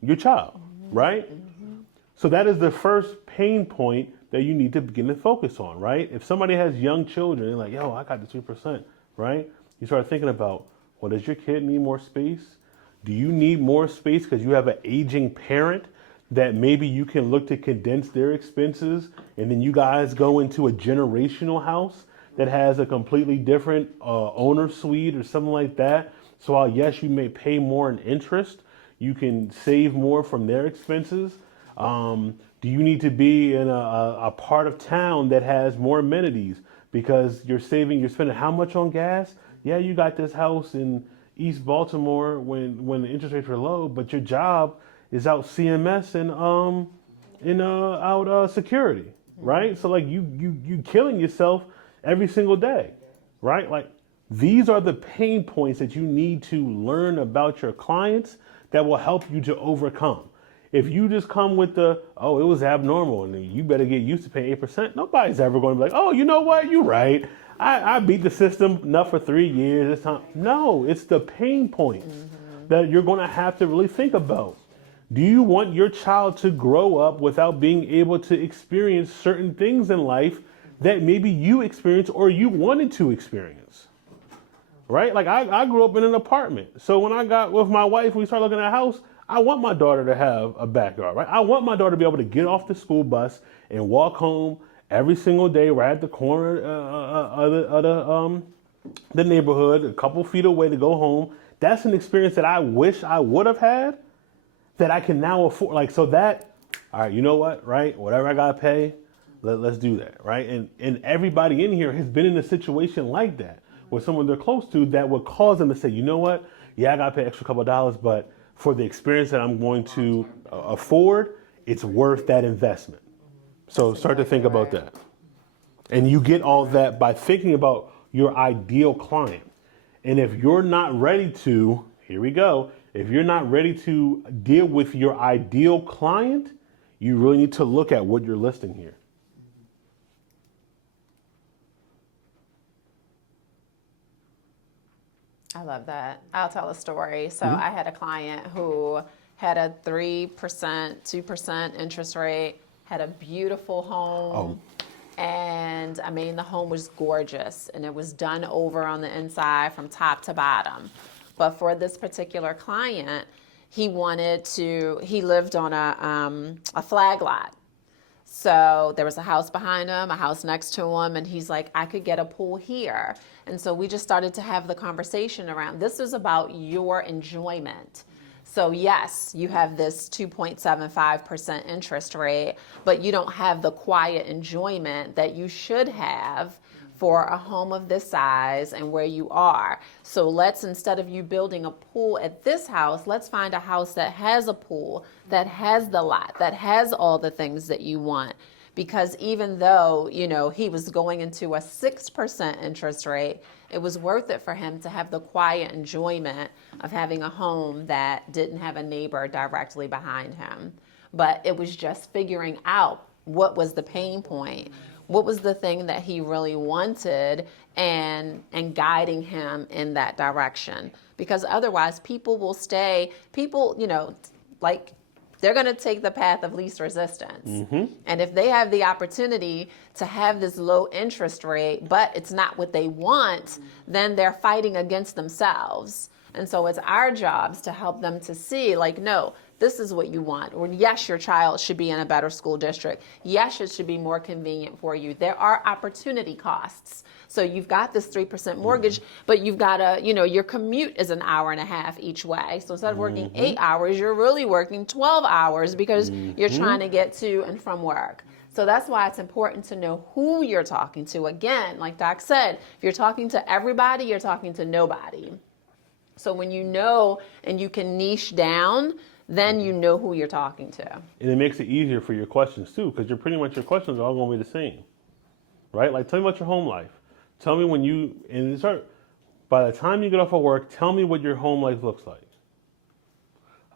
Your child, right? So that is the first pain point that you need to begin to focus on, right? If somebody has young children, they're like, yo, I got the 3%, right? You start thinking about, well, does your kid need more space? Do you need more space because you have an aging parent that maybe you can look to condense their expenses, and then you guys go into a generational house that has a completely different owner suite or something like that? So while, yes, you may pay more in interest, you can save more from their expenses. Do you need to be in a part of town that has more amenities because you're spending how much on gas? Yeah, you got this house in East Baltimore when the interest rates were low, but your job is out CMS and out security, right? So like you killing yourself every single day, right? Like, these are the pain points that you need to learn about your clients that will help you to overcome. If you just come with the, oh, it was abnormal and you better get used to paying 8%, nobody's ever going to be like, oh, you know what, you're right. I beat the system enough for 3 years this time. No, it's the pain points that you're going to have to really think about. Do you want your child to grow up without being able to experience certain things in life that maybe you experienced or you wanted to experience? Right? Like, I grew up in an apartment. So when I got with my wife, we started looking at a house, I want my daughter to have a backyard, right? I want my daughter to be able to get off the school bus and walk home every single day right at the corner of the neighborhood, a couple feet away to go home. That's an experience that I wish I would have had that I can now afford. Like, so that All right, you know what, right? Whatever I gotta pay, let's do that, right? And everybody in here has been in a situation like that with someone they're close to that would cause them to say, you know what? Yeah, I gotta pay extra couple of dollars, but for the experience that I'm going to afford, it's worth that investment. So start to think about that. And you get all that by thinking about your ideal client. And if you're not ready to, here we go, if you're not ready to deal with your ideal client, you really need to look at what you're listing here. I love that. I'll tell a story. So I had a client who had a 3%, 2% interest rate, had a beautiful home. And I mean, the home was gorgeous and it was done over on the inside from top to bottom. But for this particular client, he lived on a flag lot. So there was a house behind him, a house next to him, and he's like, I could get a pool here. And so we just started to have the conversation around, this is about your enjoyment. So yes, you have this 2.75% interest rate, but you don't have the quiet enjoyment that you should have for a home of this size and where you are. So let's, instead of you building a pool at this house, let's find a house that has a pool, that has the lot, that has all the things that you want. Because even though, he was going into a 6% interest rate, it was worth it for him to have the quiet enjoyment of having a home that didn't have a neighbor directly behind him. But it was just figuring out what was the pain point, what was the thing that he really wanted, and guiding him in that direction. Because otherwise people will stay, they're going to take the path of least resistance. Mm-hmm. And if they have the opportunity to have this low interest rate, but it's not what they want, then they're fighting against themselves. And so it's our jobs to help them to see, no, this is what you want. Or yes, your child should be in a better school district. Yes, it should be more convenient for you. There are opportunity costs. So you've got this 3% mortgage, but you've got your commute is an hour and a half each way. So instead of working 8 hours, you're really working 12 hours because you're trying to get to and from work. So that's why it's important to know who you're talking to. Again, like Doc said, if you're talking to everybody, you're talking to nobody. So when you know and you can niche down, then you know who you're talking to. And it makes it easier for your questions too, because your questions are all going to be the same, right? Like, tell me about your home life. Tell me by the time you get off of work, tell me what your home life looks like.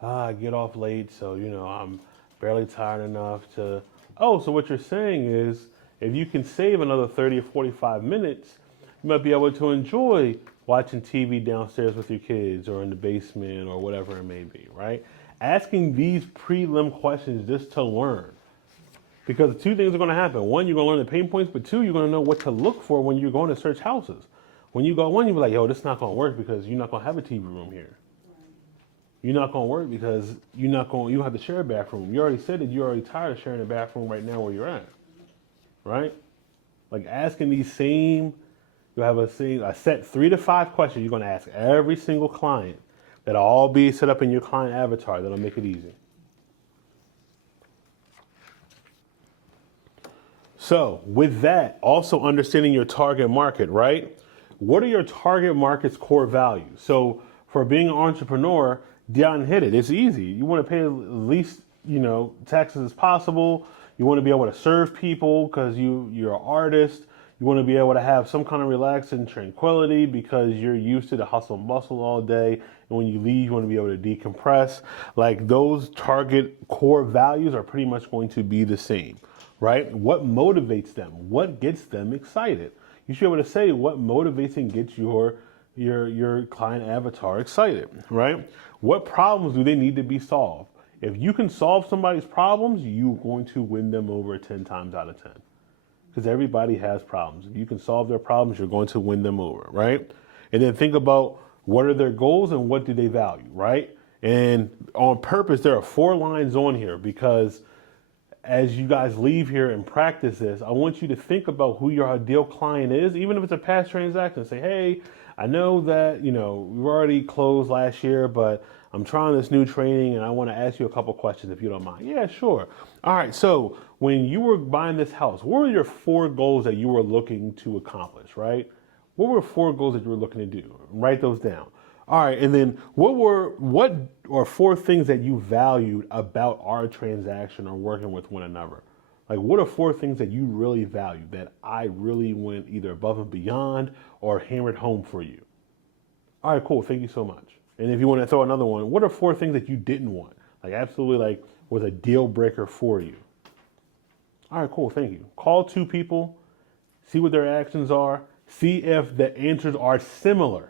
I get off late, so, I'm barely tired enough to, so what you're saying is, if you can save another 30 or 45 minutes, you might be able to enjoy watching TV downstairs with your kids or in the basement or whatever it may be, right? Asking these prelim questions just to learn. Because two things are going to happen. One, you're going to learn the pain points, but two, you're going to know what to look for when you're going to search houses. When you go one, you'll be like, this is not going to work because you're not going to have a TV room here. You're not going to work because you don't have to share a bathroom. You already said that you're already tired of sharing a bathroom right now where you're at, right? Like asking these you'll have a set 3 to 5 questions you're going to ask every single client that'll all be set up in your client avatar that'll make it easy. So with that, also understanding your target market, right? What are your target market's core values? So for being an entrepreneur, Dione hit it. It's easy. You want to pay the least, taxes as possible. You want to be able to serve people because you're an artist. You want to be able to have some kind of relaxing tranquility because you're used to the hustle and bustle all day. And when you leave, you want to be able to decompress. Like those target core values are pretty much going to be the same, right? What motivates them? What gets them excited? You should be able to say what motivates and gets your client avatar excited, right? What problems do they need to be solved? If you can solve somebody's problems, you're going to win them over 10 times out of 10. Because everybody has problems. If you can solve their problems, you're going to win them over, right? And then think about what are their goals and what do they value, right? And on purpose, there are 4 lines on here because as you guys leave here and practice this, I want you to think about who your ideal client is, even if it's a past transaction. Say, hey, I know that, we've already closed last year, but I'm trying this new training and I want to ask you a couple questions if you don't mind. Yeah, sure. All right, so when you were buying this house, what were your 4 goals that you were looking to accomplish, right? What were 4 goals that you were looking to do? Write those down. All right, and then what are 4 things that you valued about our transaction or working with one another? Like, what are 4 things that you really valued that I really went either above and beyond or hammered home for you? All right, cool. Thank you so much. And if you want to throw another one, what are 4 things that you didn't want? Like, absolutely, like, was a deal breaker for you? All right, cool. Thank you. Call 2 people, see what their actions are, see if the answers are similar.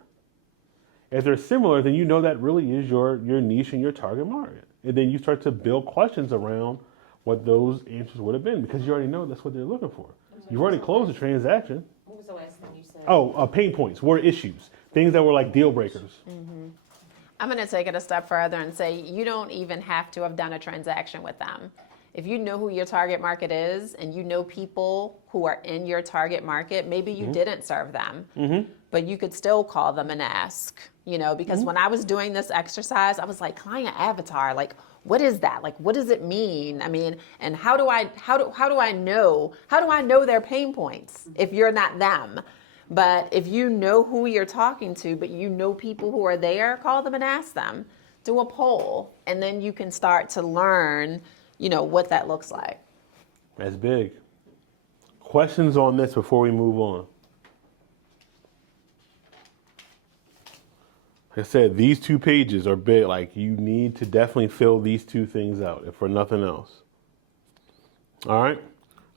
If they're similar, then you know that really is your niche and your target market. And then you start to build questions around what those answers would have been because you already know that's what they're looking for. You've already closed the transaction. What was the last thing you said? Oh, pain points, what are issues, things that were like deal breakers. I'm going to take it a step further and say you don't even have to have done a transaction with them. If you know who your target market is and you know people who are in your target market, maybe you didn't serve them, but you could still call them and ask, because when I was doing this exercise, I was like, client avatar, like, what is that? Like, what does it mean? I mean, and how do I know their pain points if you're not them? But if you know who you're talking to, but you know people who are there, call them and ask them. Do a poll, and then you can start to learn, what that looks like. That's big. Questions on this before we move on? Like I said, these 2 pages are big. Like, you need to definitely fill these 2 things out, if for nothing else. All right?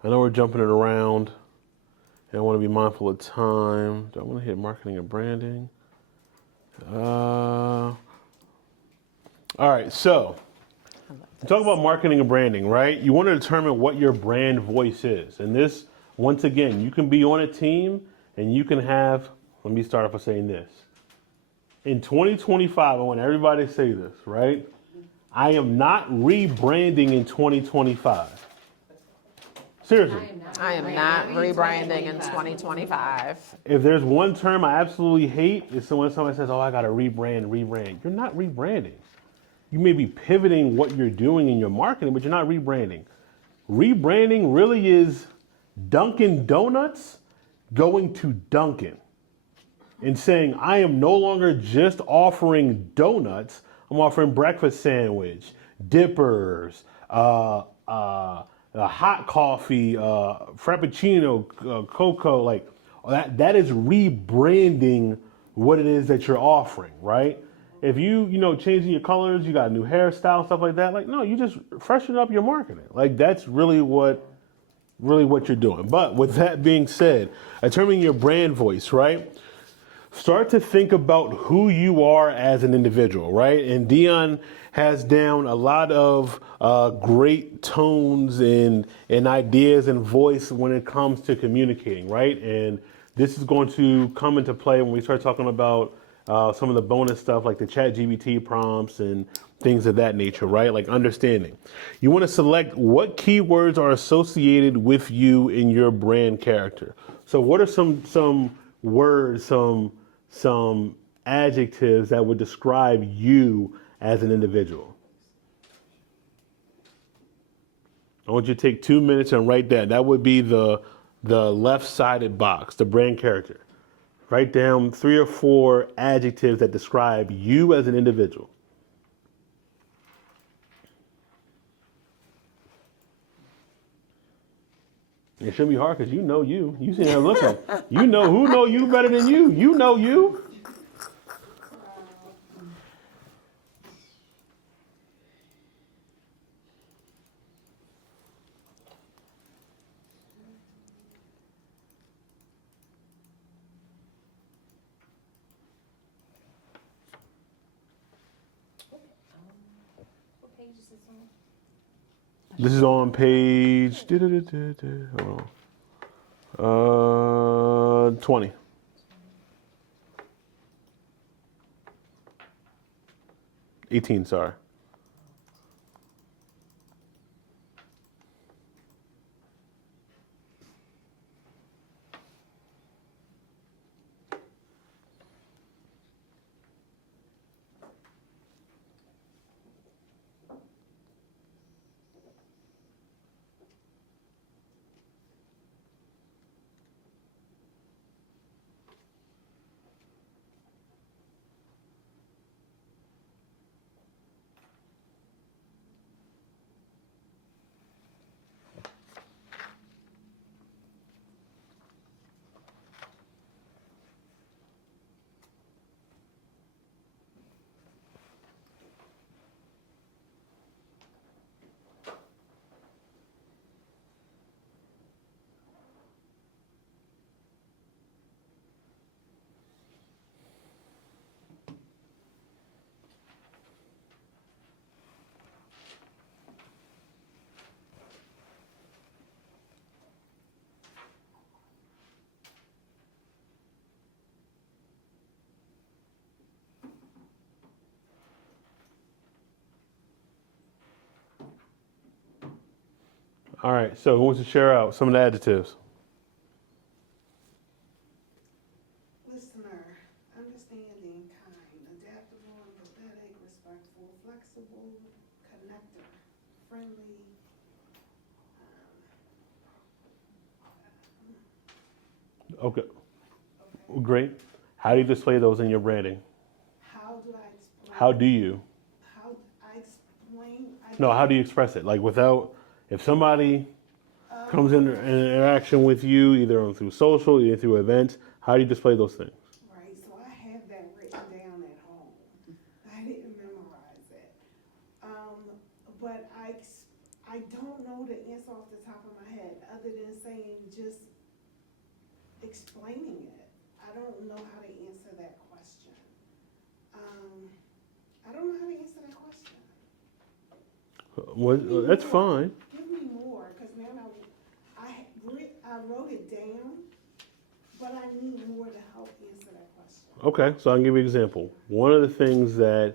I know we're jumping it around. And I want to be mindful of time. Do I want to hit marketing and branding? All right, so talk about marketing and branding, right? You want to determine what your brand voice is. And this, once again, you can be on a team and you can have, let me start off by saying this. In 2025, I want everybody to say this, right? I am not rebranding in 2025. Seriously. I am not rebranding in 2025. If there's one term I absolutely hate, it's when somebody says, oh, I got to rebrand. You're not rebranding. You may be pivoting what you're doing in your marketing, but you're not rebranding. Rebranding really is Dunkin' Donuts going to Dunkin' and saying, I am no longer just offering donuts. I'm offering breakfast sandwich, dippers, hot coffee, frappuccino, cocoa, like that is rebranding what it is that you're offering, right? If you changing your colors, you got a new hairstyle, stuff like that. Like, no, you just freshen up your marketing. Like, that's really what you're doing. But with that being said, determining your brand voice, right? Start to think about who you are as an individual, right? And Dione has down a lot of great tones and ideas and voice when it comes to communicating, right? And this is going to come into play when we start talking about some of the bonus stuff like the ChatGPT prompts and things of that nature, right? Like understanding. You want to select what keywords are associated with you in your brand character. So what are some words, some adjectives that would describe you as an individual? I want you to take 2 minutes and write that. That would be the left-sided box, the brand character. Write down 3 or 4 adjectives that describe you as an individual. It shouldn't be hard because you know you. You sitting there looking. You know who know you better than you. You know you. What page is this on? This is on page 20. 18, sorry. All right, so who wants to share out some of the adjectives? Listener, understanding, kind, adaptable, empathetic, respectful, flexible, connector, friendly. Okay, great. How do you display those in your branding? How do I explain? How do you? How I explain? No, how do you express it? Like without, if somebody comes in interaction with you, either through social, either through events, how do you display those things? Right, so I have that written down at home. I didn't memorize it. But I don't know the answer off the top of my head, other than saying just explaining it. I don't know how to answer that question. I don't know how to answer that question. Well, that's fine. Give me more, because now I wrote it down, but I need more to help answer that question. Okay, so I can give you an example. One of the things that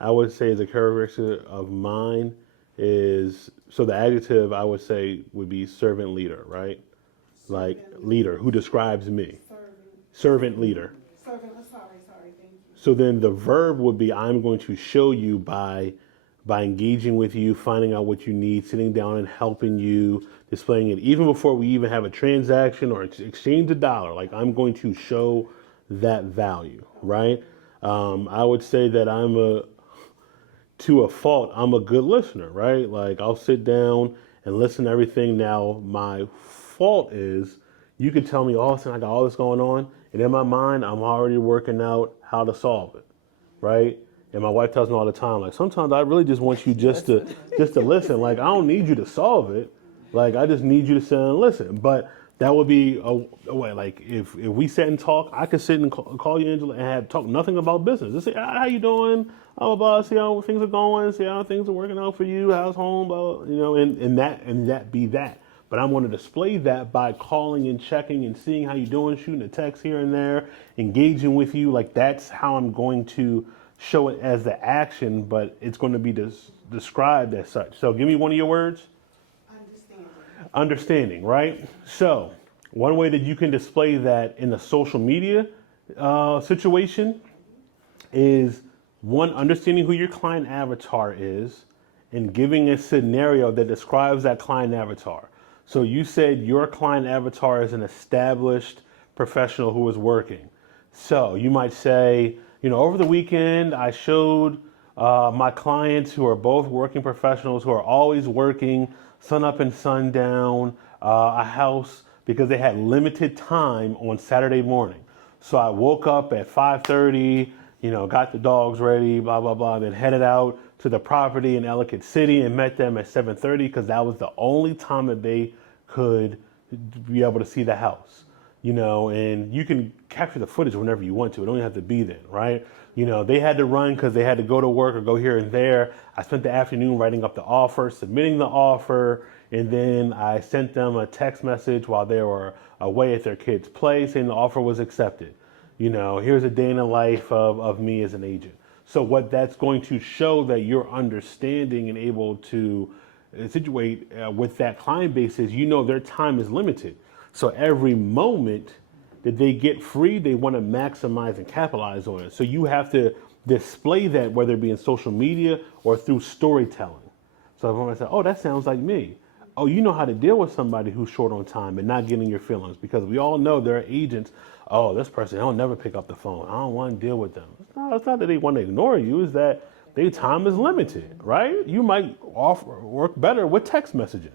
I would say is a characteristic of mine is, so the adjective I would say would be servant leader, right? Like leader, who describes me. Servant leader. Sorry, thank you. So then the verb would be I'm going to show you by engaging with you, finding out what you need, sitting down and helping you, displaying it even before we even have a transaction or exchange a dollar. Like I'm going to show that value, right? I would say that to a fault, I'm a good listener, right? Like I'll sit down and listen to everything. Now my fault is you can tell me, oh, I got all this going on, and in my mind, I'm already working out how to solve it, right? And my wife tells me all the time, like, sometimes I really just want you just to listen. Like, I don't need you to solve it. Like, I just need you to sit and listen. But that would be a way. Like, if we sit and talk, I could sit and call you, Angela, and talk nothing about business. Just say, how you doing? Blah, blah, blah. See how things are going. See how things are working out for you. How's home? Blah, blah, you know, and that be that. But I want to display that by calling and checking and seeing how you're doing, shooting a text here and there, engaging with you. Like, that's how I'm going to show it as the action, but it's going to be described as such. So give me one of your words. Understanding, right? So one way that you can display that in a social media situation is one, understanding who your client avatar is and giving a scenario that describes that client avatar. So you said your client avatar is an established professional who is working. So you might say, you know, over the weekend, I showed my clients who are both working professionals who are always working sun up and sundown a house because they had limited time on Saturday morning. So I woke up at 5:30, you know, got the dogs ready, blah, blah, blah, then headed out to the property in Ellicott City and met them at 7:30 because that was the only time that they could be able to see the house. You know, and you can capture the footage whenever you want to. It don't even have to be then, right? You know, they had to run because they had to go to work or go here and there. I spent the afternoon writing up the offer, submitting the offer, and then I sent them a text message while they were away at their kid's play saying the offer was accepted. You know, here's a day in the life of me as an agent. So what that's going to show that you're understanding and able to situate with that client base is, you know, their time is limited. So every moment that they get free, they want to maximize and capitalize on it. So you have to display that, whether it be in social media or through storytelling. So if I say, oh, that sounds like me. Oh, you know how to deal with somebody who's short on time and not getting your feelings, because we all know there are agents, oh, this person, they'll never pick up the phone. I don't want to deal with them. It's not that they want to ignore you, it's that their time is limited, right? You might work better with text messaging.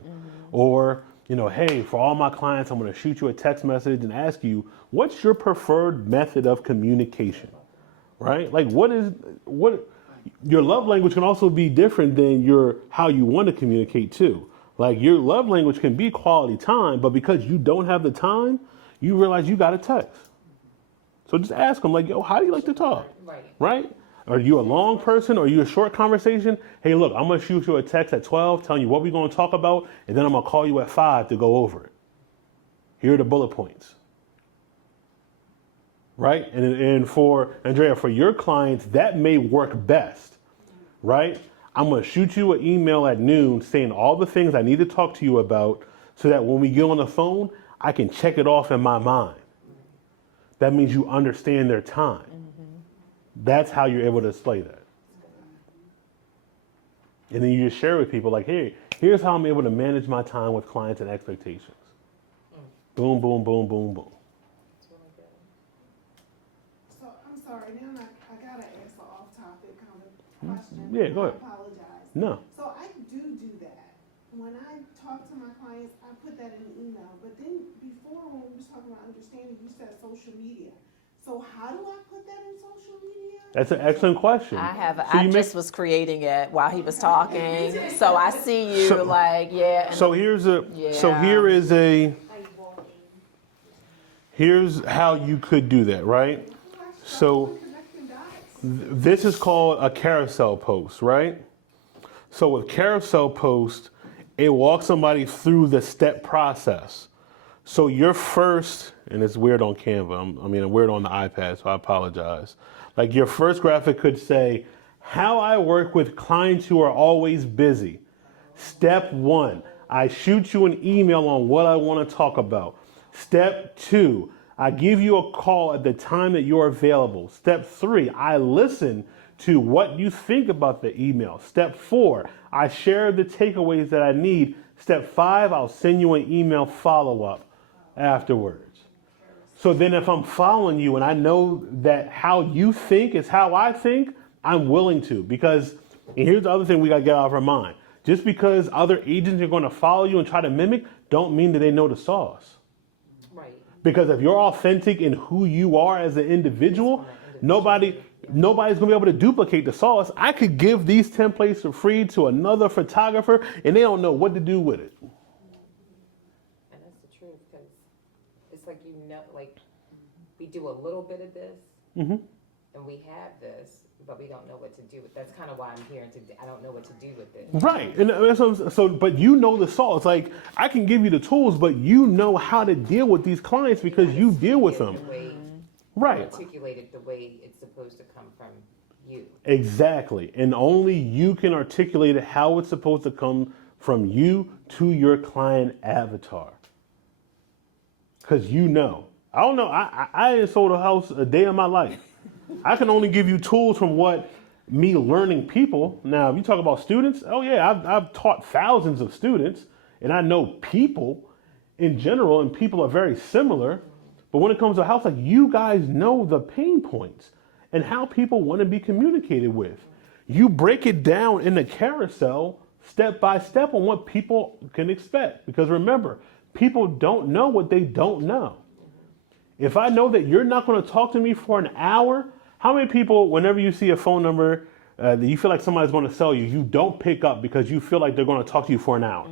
Or, you know, hey, for all my clients, I'm going to shoot you a text message and ask you, what's your preferred method of communication, right? Like, what your love language can also be different than how you want to communicate too. Like, your love language can be quality time, but because you don't have the time, you realize you got to text. So just ask them, like, yo, how do you like to talk? Right? Are you a long person or are you a short conversation? Hey, look, I'm going to shoot you a text at 12 telling you what we're going to talk about, and then I'm going to call you at 5 to go over it. Here are the bullet points. Right? And for Andrea, for your clients, that may work best. Right? I'm going to shoot you an email at noon saying all the things I need to talk to you about so that when we get on the phone, I can check it off in my mind. That means you understand their time. That's how you're able to display that. And then you just share with people like, hey, here's how I'm able to manage my time with clients and expectations. Boom, boom, boom, boom, boom. So I'm sorry, now I gotta ask an off-topic kind of question. Yeah, go ahead. I apologize. No. So I do that. When I talk to my clients, I put that in the email. But then before, when we was talking about understanding, you said social media. So how do I put that in social media? That's an excellent question. I just was creating it while he was talking. So I see you and So here's how you could do that, right? So this is called a carousel post, right? So with carousel post, it walks somebody through the step process. So your first, and it's weird on Canva, I'm weird on the iPad, so I apologize. Like your first graphic could say, how I work with clients who are always busy. Step 1, I shoot you an email on what I want to talk about. Step 2, I give you a call at the time that you're available. Step 3, I listen to what you think about the email. Step 4, I share the takeaways that I need. Step 5, I'll send you an email follow-up afterwards. So then if I'm following you and I know that how you think is how I think, I'm willing to. Because, and here's the other thing we got to get out of our mind. Just because other agents are going to follow you and try to mimic, don't mean that they know the sauce. Right. Because if you're authentic in who you are as an individual, nobody's going to be able to duplicate the sauce. I could give these templates for free to another photographer and they don't know what to do with it. And that's the truth, because it's like, we do a little bit of this, and we have this, but we don't know what to do with. That's kind of why I'm here today. I don't know what to do with it. Right, and but you know the sauce. Like I can give you the tools, but you know how to deal with these clients because you deal with them. Right. Articulate it the way it's supposed to come from you. Exactly, and only you can articulate it how it's supposed to come from you to your client avatar. Because you know. I don't know. I ain't sold a house a day in my life. I can only give you tools from what me learning people. Now, if you talk about students, oh yeah, I've taught thousands of students, and I know people in general, and people are very similar. But when it comes to a house, like you guys know the pain points and how people want to be communicated with. You break it down in the carousel step by step on what people can expect. Because remember, people don't know what they don't know. If I know that you're not going to talk to me for an hour, how many people, whenever you see a phone number that you feel like somebody's going to sell you, you don't pick up because you feel like they're going to talk to you for an hour?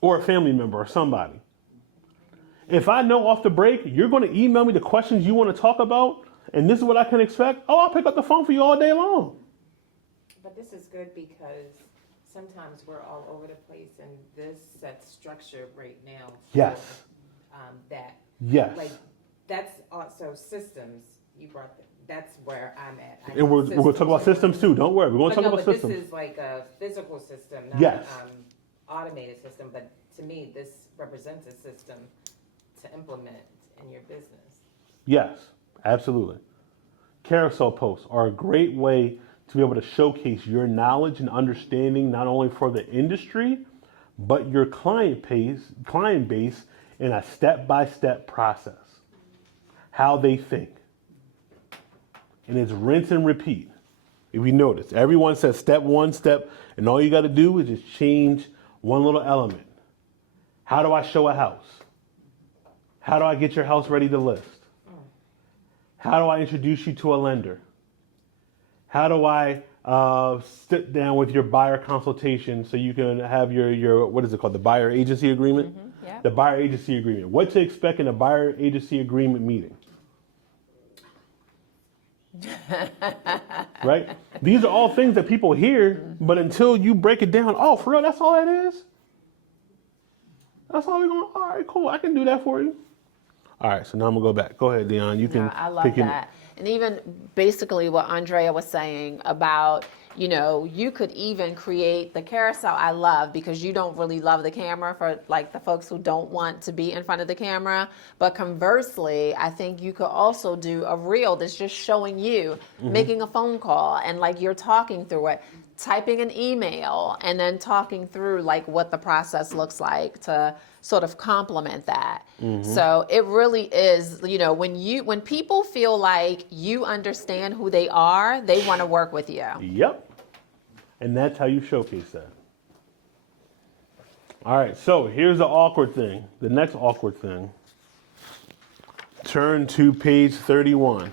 Or a family member or somebody. If I know off the break, you're going to email me the questions you want to talk about, and this is what I can expect, I'll pick up the phone for you all day long. But this is good because sometimes we're all over the place, and this sets structure right now. Yes. Yes. Like, that's also systems. You brought that's where I'm at. And we're going to talk about systems too. Don't worry. We're going to talk about systems. This is like a physical system, not yes. Automated system. But to me, this represents a system to implement in your business. Yes, absolutely. Carousel posts are a great way to be able to showcase your knowledge and understanding not only for the industry, but your client base in a step-by-step process. How they think. And it's rinse and repeat. If you notice, everyone says step 1, and all you got to do is just change one little element. How do I show a house? How do I get your house ready to list? How do I introduce you to a lender? How do I sit down with your buyer consultation so you can have your what is it called, the buyer agency agreement? Yeah. The buyer agency agreement. What to expect in a buyer agency agreement meeting? Right? These are all things that people hear, but until you break it down, oh, for real, that's all that is? That's all we're going, all right, cool, I can do that for you. All right, so now I'm going to go back. Go ahead, Dione. You can I love pick that. And even basically what Andrea was saying about, you know, you could even create the carousel. I love, because you don't really love the camera, for like the folks who don't want to be in front of the camera. But conversely, I think you could also do a reel that's just showing you making a phone call, and like you're talking through it, typing an email, and then talking through like what the process looks like to sort of complement that. So it really is, you know, when people feel like you understand who they are, they want to work with you. Yep. And that's how you showcase that. All right, so here's the awkward thing. The next awkward thing. Turn to page 31.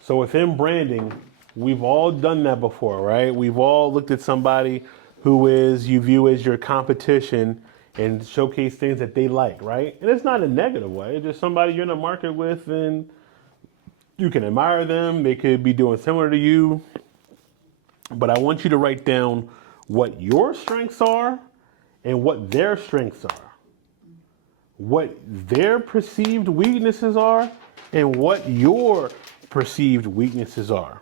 So within branding, we've all done that before, right? We've all looked at somebody who you view as your competition and showcase things that they like, right? And it's not a negative way. It's just somebody you're in the market with, and you can admire them. They could be doing similar to you. But I want you to write down what your strengths are and what their strengths are, what their perceived weaknesses are and what your perceived weaknesses are,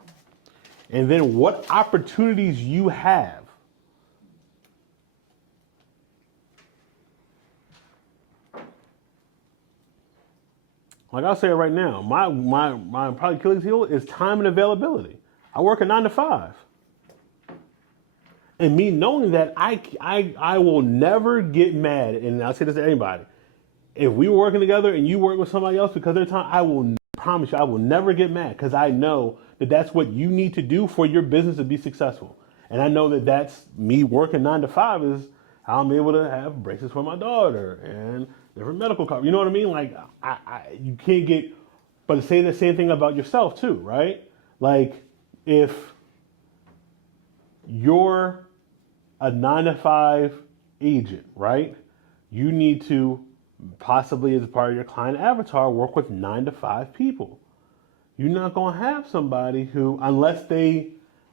and then what opportunities you have. Like I'll say it right now, my probably Achilles heel is time and availability. I work a 9 to 5. And me knowing that I will never get mad, and I'll say this to anybody, if we were working together and you work with somebody else because of their time, I will promise you I will never get mad, because I know that that's what you need to do for your business to be successful. And I know that that's me working 9 to 5 is how I'm able to have braces for my daughter and different medical coverage. You know what I mean? Like, you can't get, but say the same thing about yourself too, right? Like, if you're a 9 to 5 agent, right? You need to possibly, as part of your client avatar, work with 9 to 5 people. You're not going to have somebody who, unless they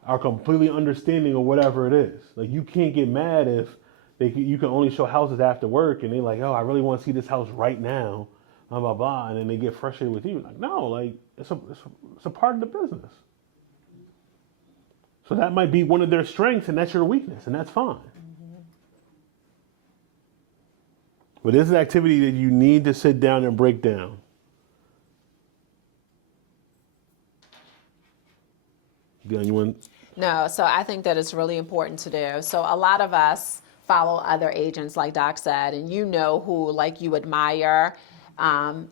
are completely understanding of whatever it is. Like, you can't get mad if you can only show houses after work, and they're like, oh, I really want to see this house right now, blah, blah, blah, and then they get frustrated with you. Like, no, like, it's a part of the business. So that might be one of their strengths, and that's your weakness, and that's fine. But this is an activity that you need to sit down and break down. Dione, you want? No, so I think that it's really important to do. So a lot of us follow other agents, like Doc said, and you know who, like, you admire.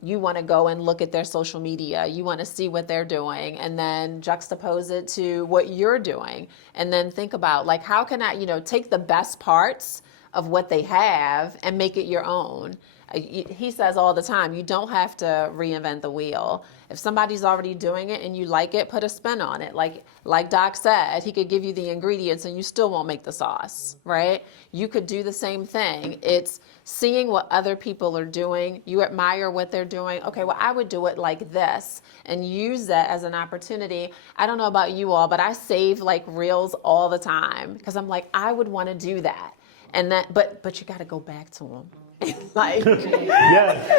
You want to go and look at their social media. You want to see what they're doing, and then juxtapose it to what you're doing, and then think about, like, how can I, take the best parts of what they have and make it your own. He says all the time, you don't have to reinvent the wheel. If somebody's already doing it and you like it, put a spin on it. Like Doc said, he could give you the ingredients and you still won't make the sauce, right? You could do the same thing. It's seeing what other people are doing. You admire what they're doing. Okay, well, I would do it like this, and use that as an opportunity. I don't know about you all, but I save like reels all the time, because I'm like, I would want to do that. And that, but you got to go back to them. Like, Yes.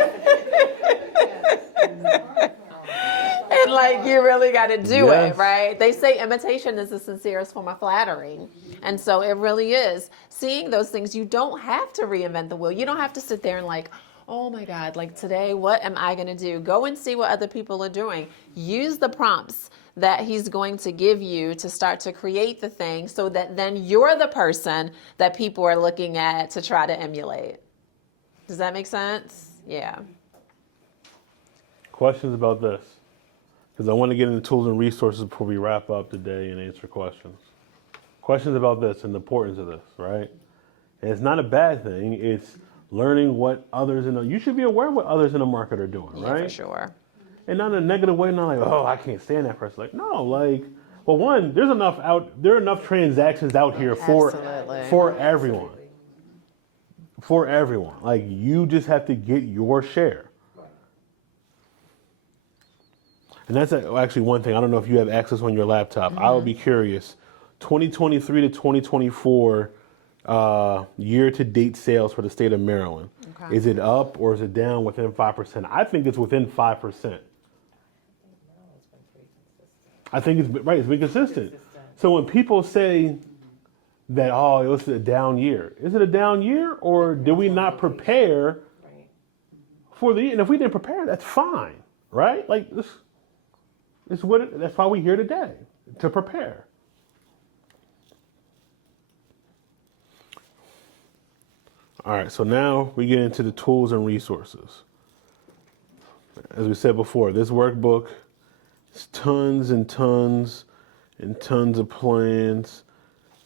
and like, you really got to do Yes. it, right? They say imitation is the sincerest form of flattery. And so it really is. Seeing those things, you don't have to reinvent the wheel. You don't have to sit there and like, oh my God, like today, what am I going to do? Go and see what other people are doing. Use the prompts that he's going to give you to start to create the thing, so that then you're the person that people are looking at to try to emulate. Does that make sense? Yeah. Questions about this? Because I want to get into tools and resources before we wrap up today and answer questions. Questions about this and the importance of this, right? And it's not a bad thing. It's learning what others you should be aware of what others in the market are doing, Yeah, right? for sure. And not in a negative way, not like, oh, I can't stand that person. Like, no, like, well, one, there are enough transactions out here for everyone. For everyone. Like, you just have to get your share. And that's actually one thing. I don't know if you have access on your laptop. I would be curious. 2023 to 2024 year-to-date sales for the state of Maryland. Okay. Is it up or is it down within 5%? I think it's within 5%. I think it's right. It's been consistent. So when people say that, oh, it was a down year, is it a down year, or did we not prepare Right. for the year? And if we didn't prepare, that's fine, right? Like this, that's why we're here today, to prepare. All right, so now we get into the tools and resources. As we said before, this workbook is tons and tons and tons of plans.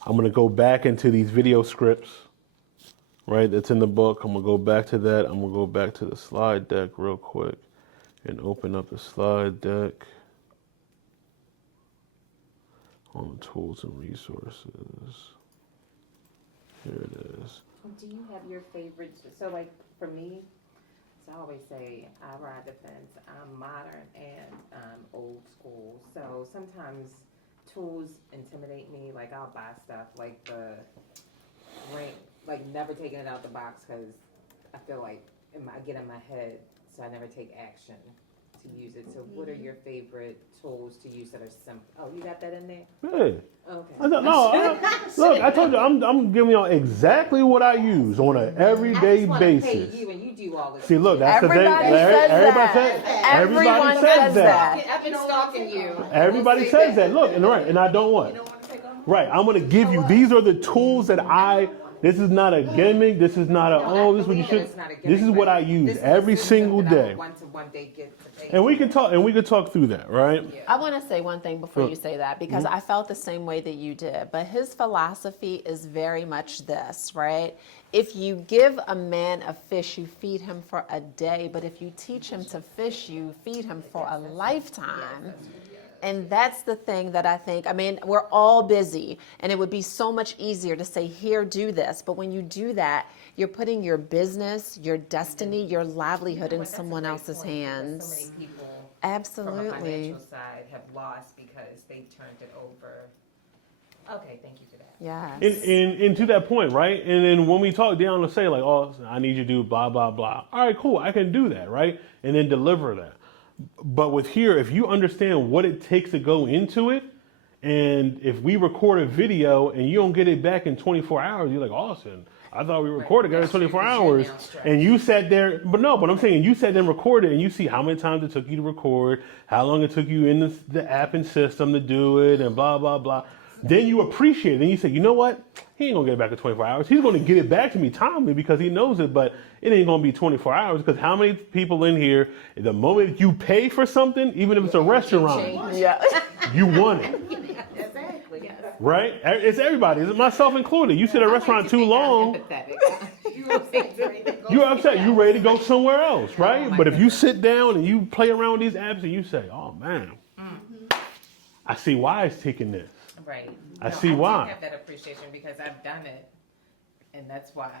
I'm going to go back into these video scripts, right? That's in the book. I'm going to go back to that. I'm going to go back to the slide deck real quick and open up the slide deck on tools and resources. Here it is. Do you have your favorites? So like for me, so I always say I ride the fence. I'm modern and old school. So sometimes tools intimidate me. Like I'll buy stuff like the ring, like never taking it out the box because I feel like I get in my head, so I never take action to use it. So what are your favorite tools to use that are simple? Oh, you got that in there? Hey. Okay. Look, I told you, I'm giving y'all exactly what I use on an everyday basis. Pay you and you do all this. See, look, that's the thing. Everybody says that. I've been stalking you. Everybody says that. Look, and I don't want. Right, I'm gonna give you. These are the tools that This is not a gimmick. This is not this is what you should. This is what I use every single day. And we can talk through that, right? I want to say one thing before you say that, because I felt the same way that you did. But his philosophy is very much this, right? If you give a man a fish, you feed him for a day. But if you teach him to fish, you feed him for a lifetime. And that's the thing that I think, we're all busy, and it would be so much easier to say, here, do this. But when you do that, you're putting your business, your destiny, your livelihood in someone else's hands. So many people Absolutely. from a financial side have lost because they turned it over. Okay, thank you for that. Yes. And to that point, right? And then when we talk, Dione will say like, oh, I need you to do blah, blah, blah. All right, cool. I can do that, right? And then deliver that. But with here, if you understand what it takes to go into it, and if we record a video and you don't get it back in 24 hours, you're like, Austin, I thought we recorded it in 24 hours. And you sat there, but I'm saying you sat there and recorded, and you see how many times it took you to record, how long it took you in the app and system to do it, and blah, blah, blah. Then you appreciate it. Then you say, you know what? He ain't going to get it back in 24 hours. He's going to get it back to me timely because he knows it, but it ain't going to be 24 hours because how many people in here, the moment you pay for something, even if it's a restaurant, you want it. Exactly. Right? It's everybody. It's myself included. You sit at a restaurant too long, you're upset. You're ready to go somewhere else, right? But if you sit down and you play around with these apps and you say, oh, man, I see why it's taking this. Right. I see why. I have that appreciation because I've done it, and that's why.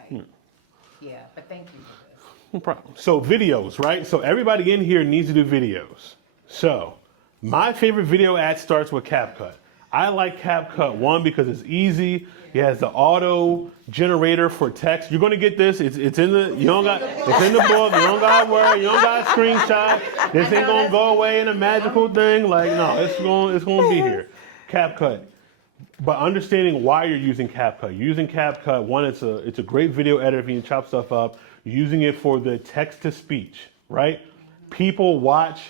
Yeah, but thank you for this. No problem. So videos, right? So everybody in here needs to do videos. So my favorite video ad starts with CapCut. I like CapCut, one, because it's easy. It has the auto generator for text. You're gonna get this. It's in the it's in the book. You don't gotta worry. You don't gotta screenshot. This ain't gonna go away in a magical thing. Like no, it's gonna be here. CapCut. But understanding why you're using CapCut. Using CapCut, one, it's a great video editor if you can chop stuff up. You're using it for the text-to-speech, right? People watch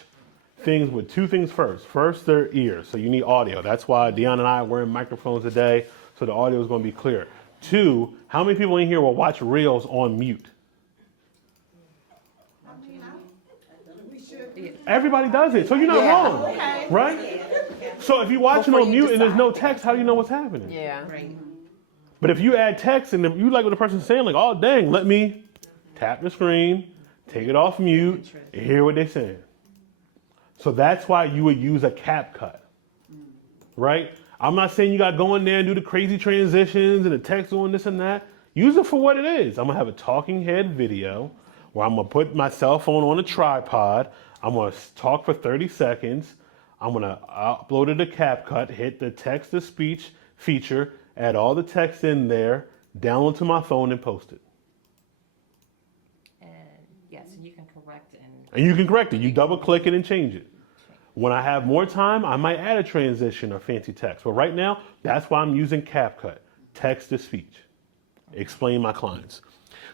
things with two things first. First, their ears, so you need audio. That's why Dione and I are wearing microphones today, so the audio is going to be clear. Two, how many people in here will watch reels on mute? Everybody does it, so you're not wrong, right? So if you're watching on mute and there's no text, how do you know what's happening? Yeah. But if you add text and you like what the person's saying, like, oh, dang, let me tap the screen, take it off mute, and hear what they're saying. So that's why you would use a CapCut, right? I'm not saying you got to go in there and do the crazy transitions and the text on this and that. Use it for what it is. I'm going to have a talking head video where I'm going to put my cell phone on a tripod. I'm going to talk for 30 seconds. I'm going to upload it to CapCut, hit the text-to-speech feature, add all the text in there, download to my phone, and post it. And yes, you can correct And you can correct it. You double-click it and change it. When I have more time, I might add a transition or fancy text. But right now, that's why I'm using CapCut, text to speech. Explain my clients.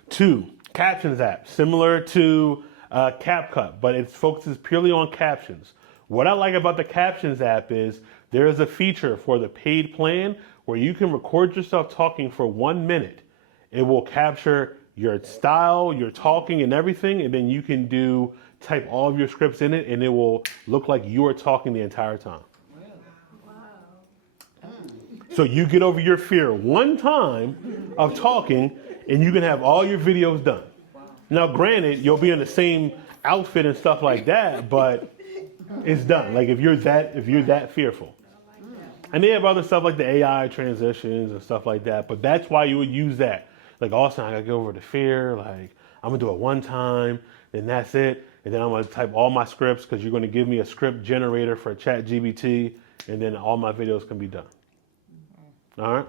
2, Captions app, similar to CapCut, but it focuses purely on captions. What I like about the Captions app is there is a feature for the paid plan where you can record yourself talking for 1 minute. It will capture your style, your talking and everything, and then you can type all of your scripts in it and it will look like you are talking the entire time. So you get over your fear one time of talking and you can have all your videos done. Now granted, you'll be in the same outfit and stuff like that, but it's done. Like if you're that fearful. And they have other stuff like the AI transitions and stuff like that, but that's why you would use that. Like Austin, I gotta get over the fear, like I'm gonna do it one time, and that's it. And then I'm gonna type all my scripts because you're gonna give me a script generator for ChatGPT, and then all my videos can be done. All right.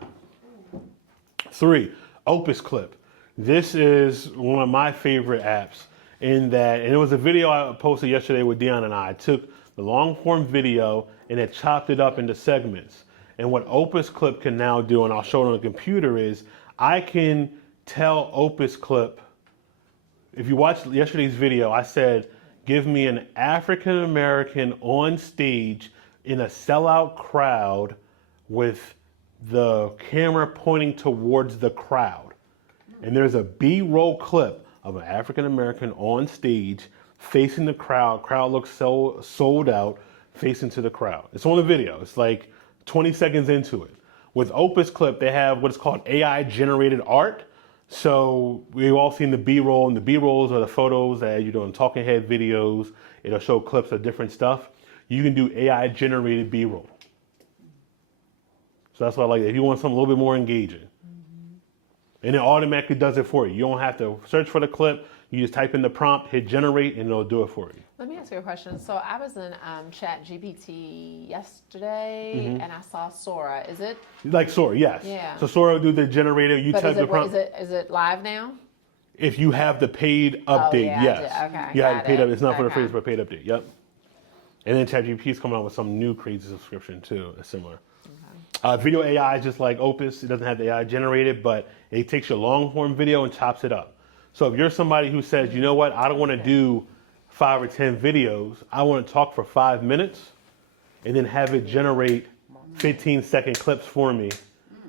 3, Opus Clip. This is one of my favorite apps in that, and it was a video I posted yesterday with Dione and I took the long form video and it chopped it up into segments. And what Opus Clip can now do, and I'll show it on the computer, is I can tell Opus Clip, if you watched yesterday's video, I said, give me an African American on stage in a sellout crowd with the camera pointing towards the crowd. And there's a B-roll clip of an African American on stage facing the crowd. Crowd looks so sold out, facing to the crowd. It's on the video. It's like 20 seconds into it. With Opus Clip, they have what's called AI generated art. So we've all seen the B-roll, and the B-rolls are the photos that you're doing talking head videos. It'll show clips of different stuff. You can do AI generated B-roll. So that's what I like. If you want something a little bit more engaging. And it automatically does it for you. You don't have to search for the clip. You just type in the prompt, hit generate, and it'll do it for you. Let me ask you a question. So I was in ChatGPT yesterday, and I saw Sora. Is it? Like Sora, yes. Yeah. So Sora will do the generator. You But type the prompt. is it live now? If you have the paid update, yeah, I yes. did. Okay, You have got the paid it. update. It's not for the Okay. free, but paid update. Yep. And then ChatGPT is coming out with some new crazy subscription too, similar. Video AI is just like Opus. It doesn't have the AI generated, but it takes your long form video and chops it up. So if you're somebody who says, you know what, I don't want to do 5 or 10 videos. I want to talk for 5 minutes and then have it generate 15-second clips for me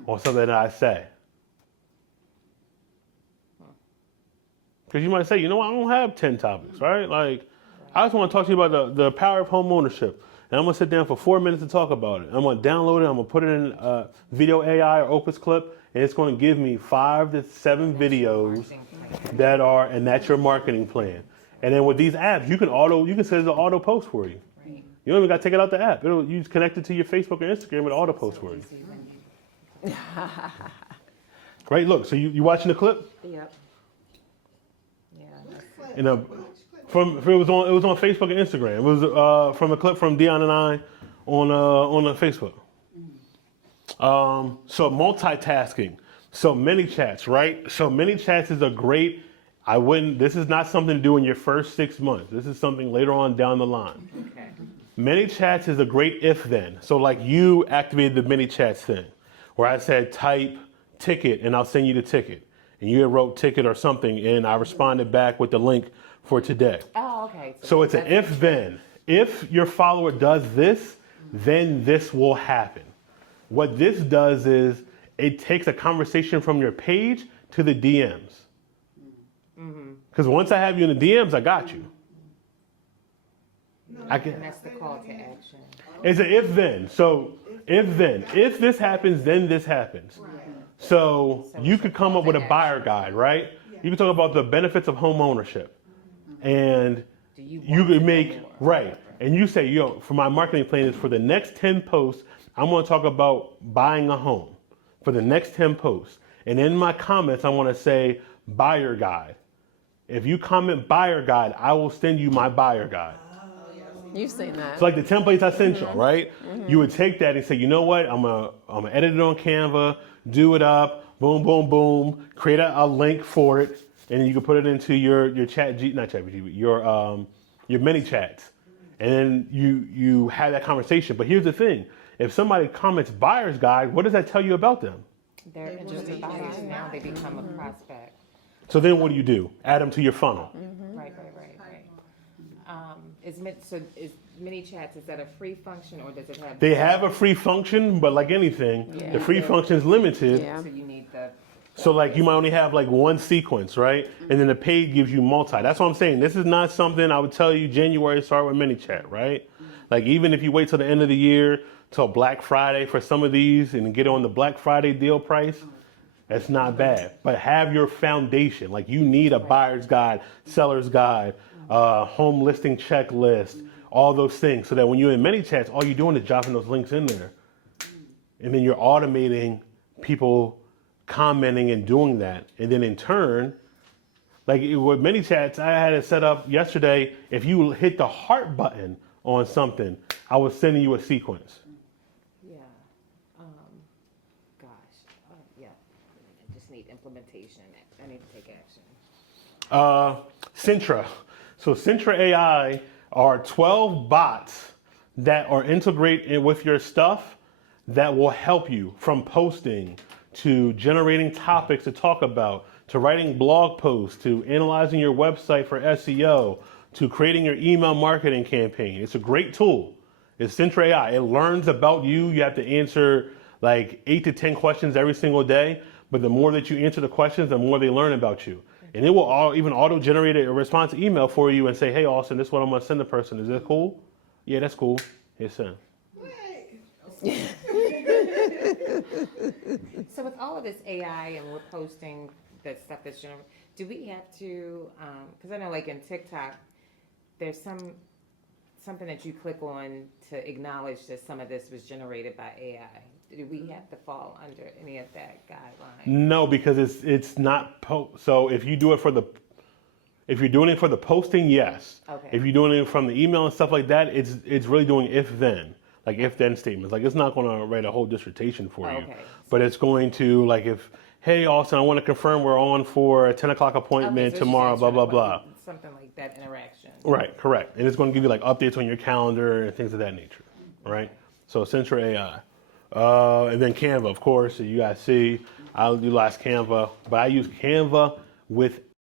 on something that I say. Because you might say, you know what, I don't have 10 topics, right? Like, I just want to talk to you about the power of home ownership. And I'm going to sit down for 4 minutes to talk about it. I'm going to download it. I'm going to put it in Video AI or Opus Clip. And it's going to give me 5 to 7 videos and that's your marketing plan. And then with these apps, you can set it as an auto post for you. Right. You don't even got to take it out the app. You just connect it to your Facebook or Instagram and auto post for you. Right, look, so you watching the clip? Yep. Yeah. And it was on Facebook and Instagram. It was from a clip from Dione and I on Facebook. So multitasking. So many chats, right? So many chats is a great. This is not something to do in your first 6 months. This is something later on down the line. Okay. Many chats is a great if then. So like you activated the many chats thing, where I said type ticket and I'll send you the ticket, and you wrote ticket or something, and I responded back with the link for today. Oh, okay. So it's an if then. If your follower does this, then this will happen. What this does is it takes a conversation from your page to the DMs. Because once I have you in the DMs, I got you. And that's the call to action. It's an if then. So if then. If this happens, then this happens. So you could come up with a buyer guide, right? You can talk about the benefits of home ownership. And you could make, right. And you say, for my marketing plan is for the next 10 posts, I'm going to talk about buying a home for the next 10 posts. And in my comments, I want to say buyer guide. If you comment buyer guide, I will send you my buyer guide. You've seen that. It's like the templates I sent you, right? You would take that and say, you know what? I'm gonna edit it on Canva, do it up, boom, boom, boom, create a link for it, and then you can put it into your your mini chats. and then you have that conversation. But here's the thing: if somebody comments buyer's guide, what does that tell you about them? They're interested buyers now, they become a prospect. So then what do? Add them to your funnel. Right. Is mini chats, is that a free function or does it have? They have a free function, but like anything, the free function is limited. Yeah. So you need the. So like you might only have like one sequence, right? And then the paid gives you multi. That's what I'm saying. This is not something I would tell you January start with mini chat, right? Like even if you wait till the end of the year, till Black Friday for some of these and get on the Black Friday deal price, that's not bad. But have your foundation. Like you need a buyer's guide, seller's guide, home listing checklist, all those things. So that when you're in many chats, all you're doing is dropping those links in there. And then you're automating people commenting and doing that. And then in turn, like with many chats, I had it set up yesterday. If you hit the heart button on something, I was sending you a sequence. Yeah. Yeah. I just need implementation. I need to take action. Sintra. So Sintra AI are 12 bots that are integrated with your stuff that will help you from posting to generating topics to talk about, to writing blog posts, to analyzing your website for SEO, to creating your email marketing campaign. It's a great tool. It's Sintra AI. It learns about you. You have to answer like 8 to 10 questions every single day. But the more that you answer the questions, the more they learn about you. And it will even auto-generate a response email for you and say, hey, Austin, this is what I'm going to send the person. Is that cool? Yeah, that's cool. Hit send. So with all of this AI and we're posting that stuff that's generated, do we have to, because I know like in TikTok, there's something that you click on to acknowledge that some of this was generated by AI. Do we have to fall under any of that guideline? No, because it's not so if you do it if you're doing it for the posting, yes. Okay. If you're doing it from the email and stuff like that, it's really doing if then. Like if then statements. Like it's not going to write a whole dissertation for you. Okay. But it's going to like if, hey Austin, I want to confirm we're on for a 10 o'clock appointment Okay, so tomorrow, she's blah, blah, answering blah. something like that interaction. Right, correct. And it's going to give you like updates on your calendar and things of that nature. Right? So Sintra AI. And then Canva, of course, so you guys see, I utilize Canva, but I use Canva with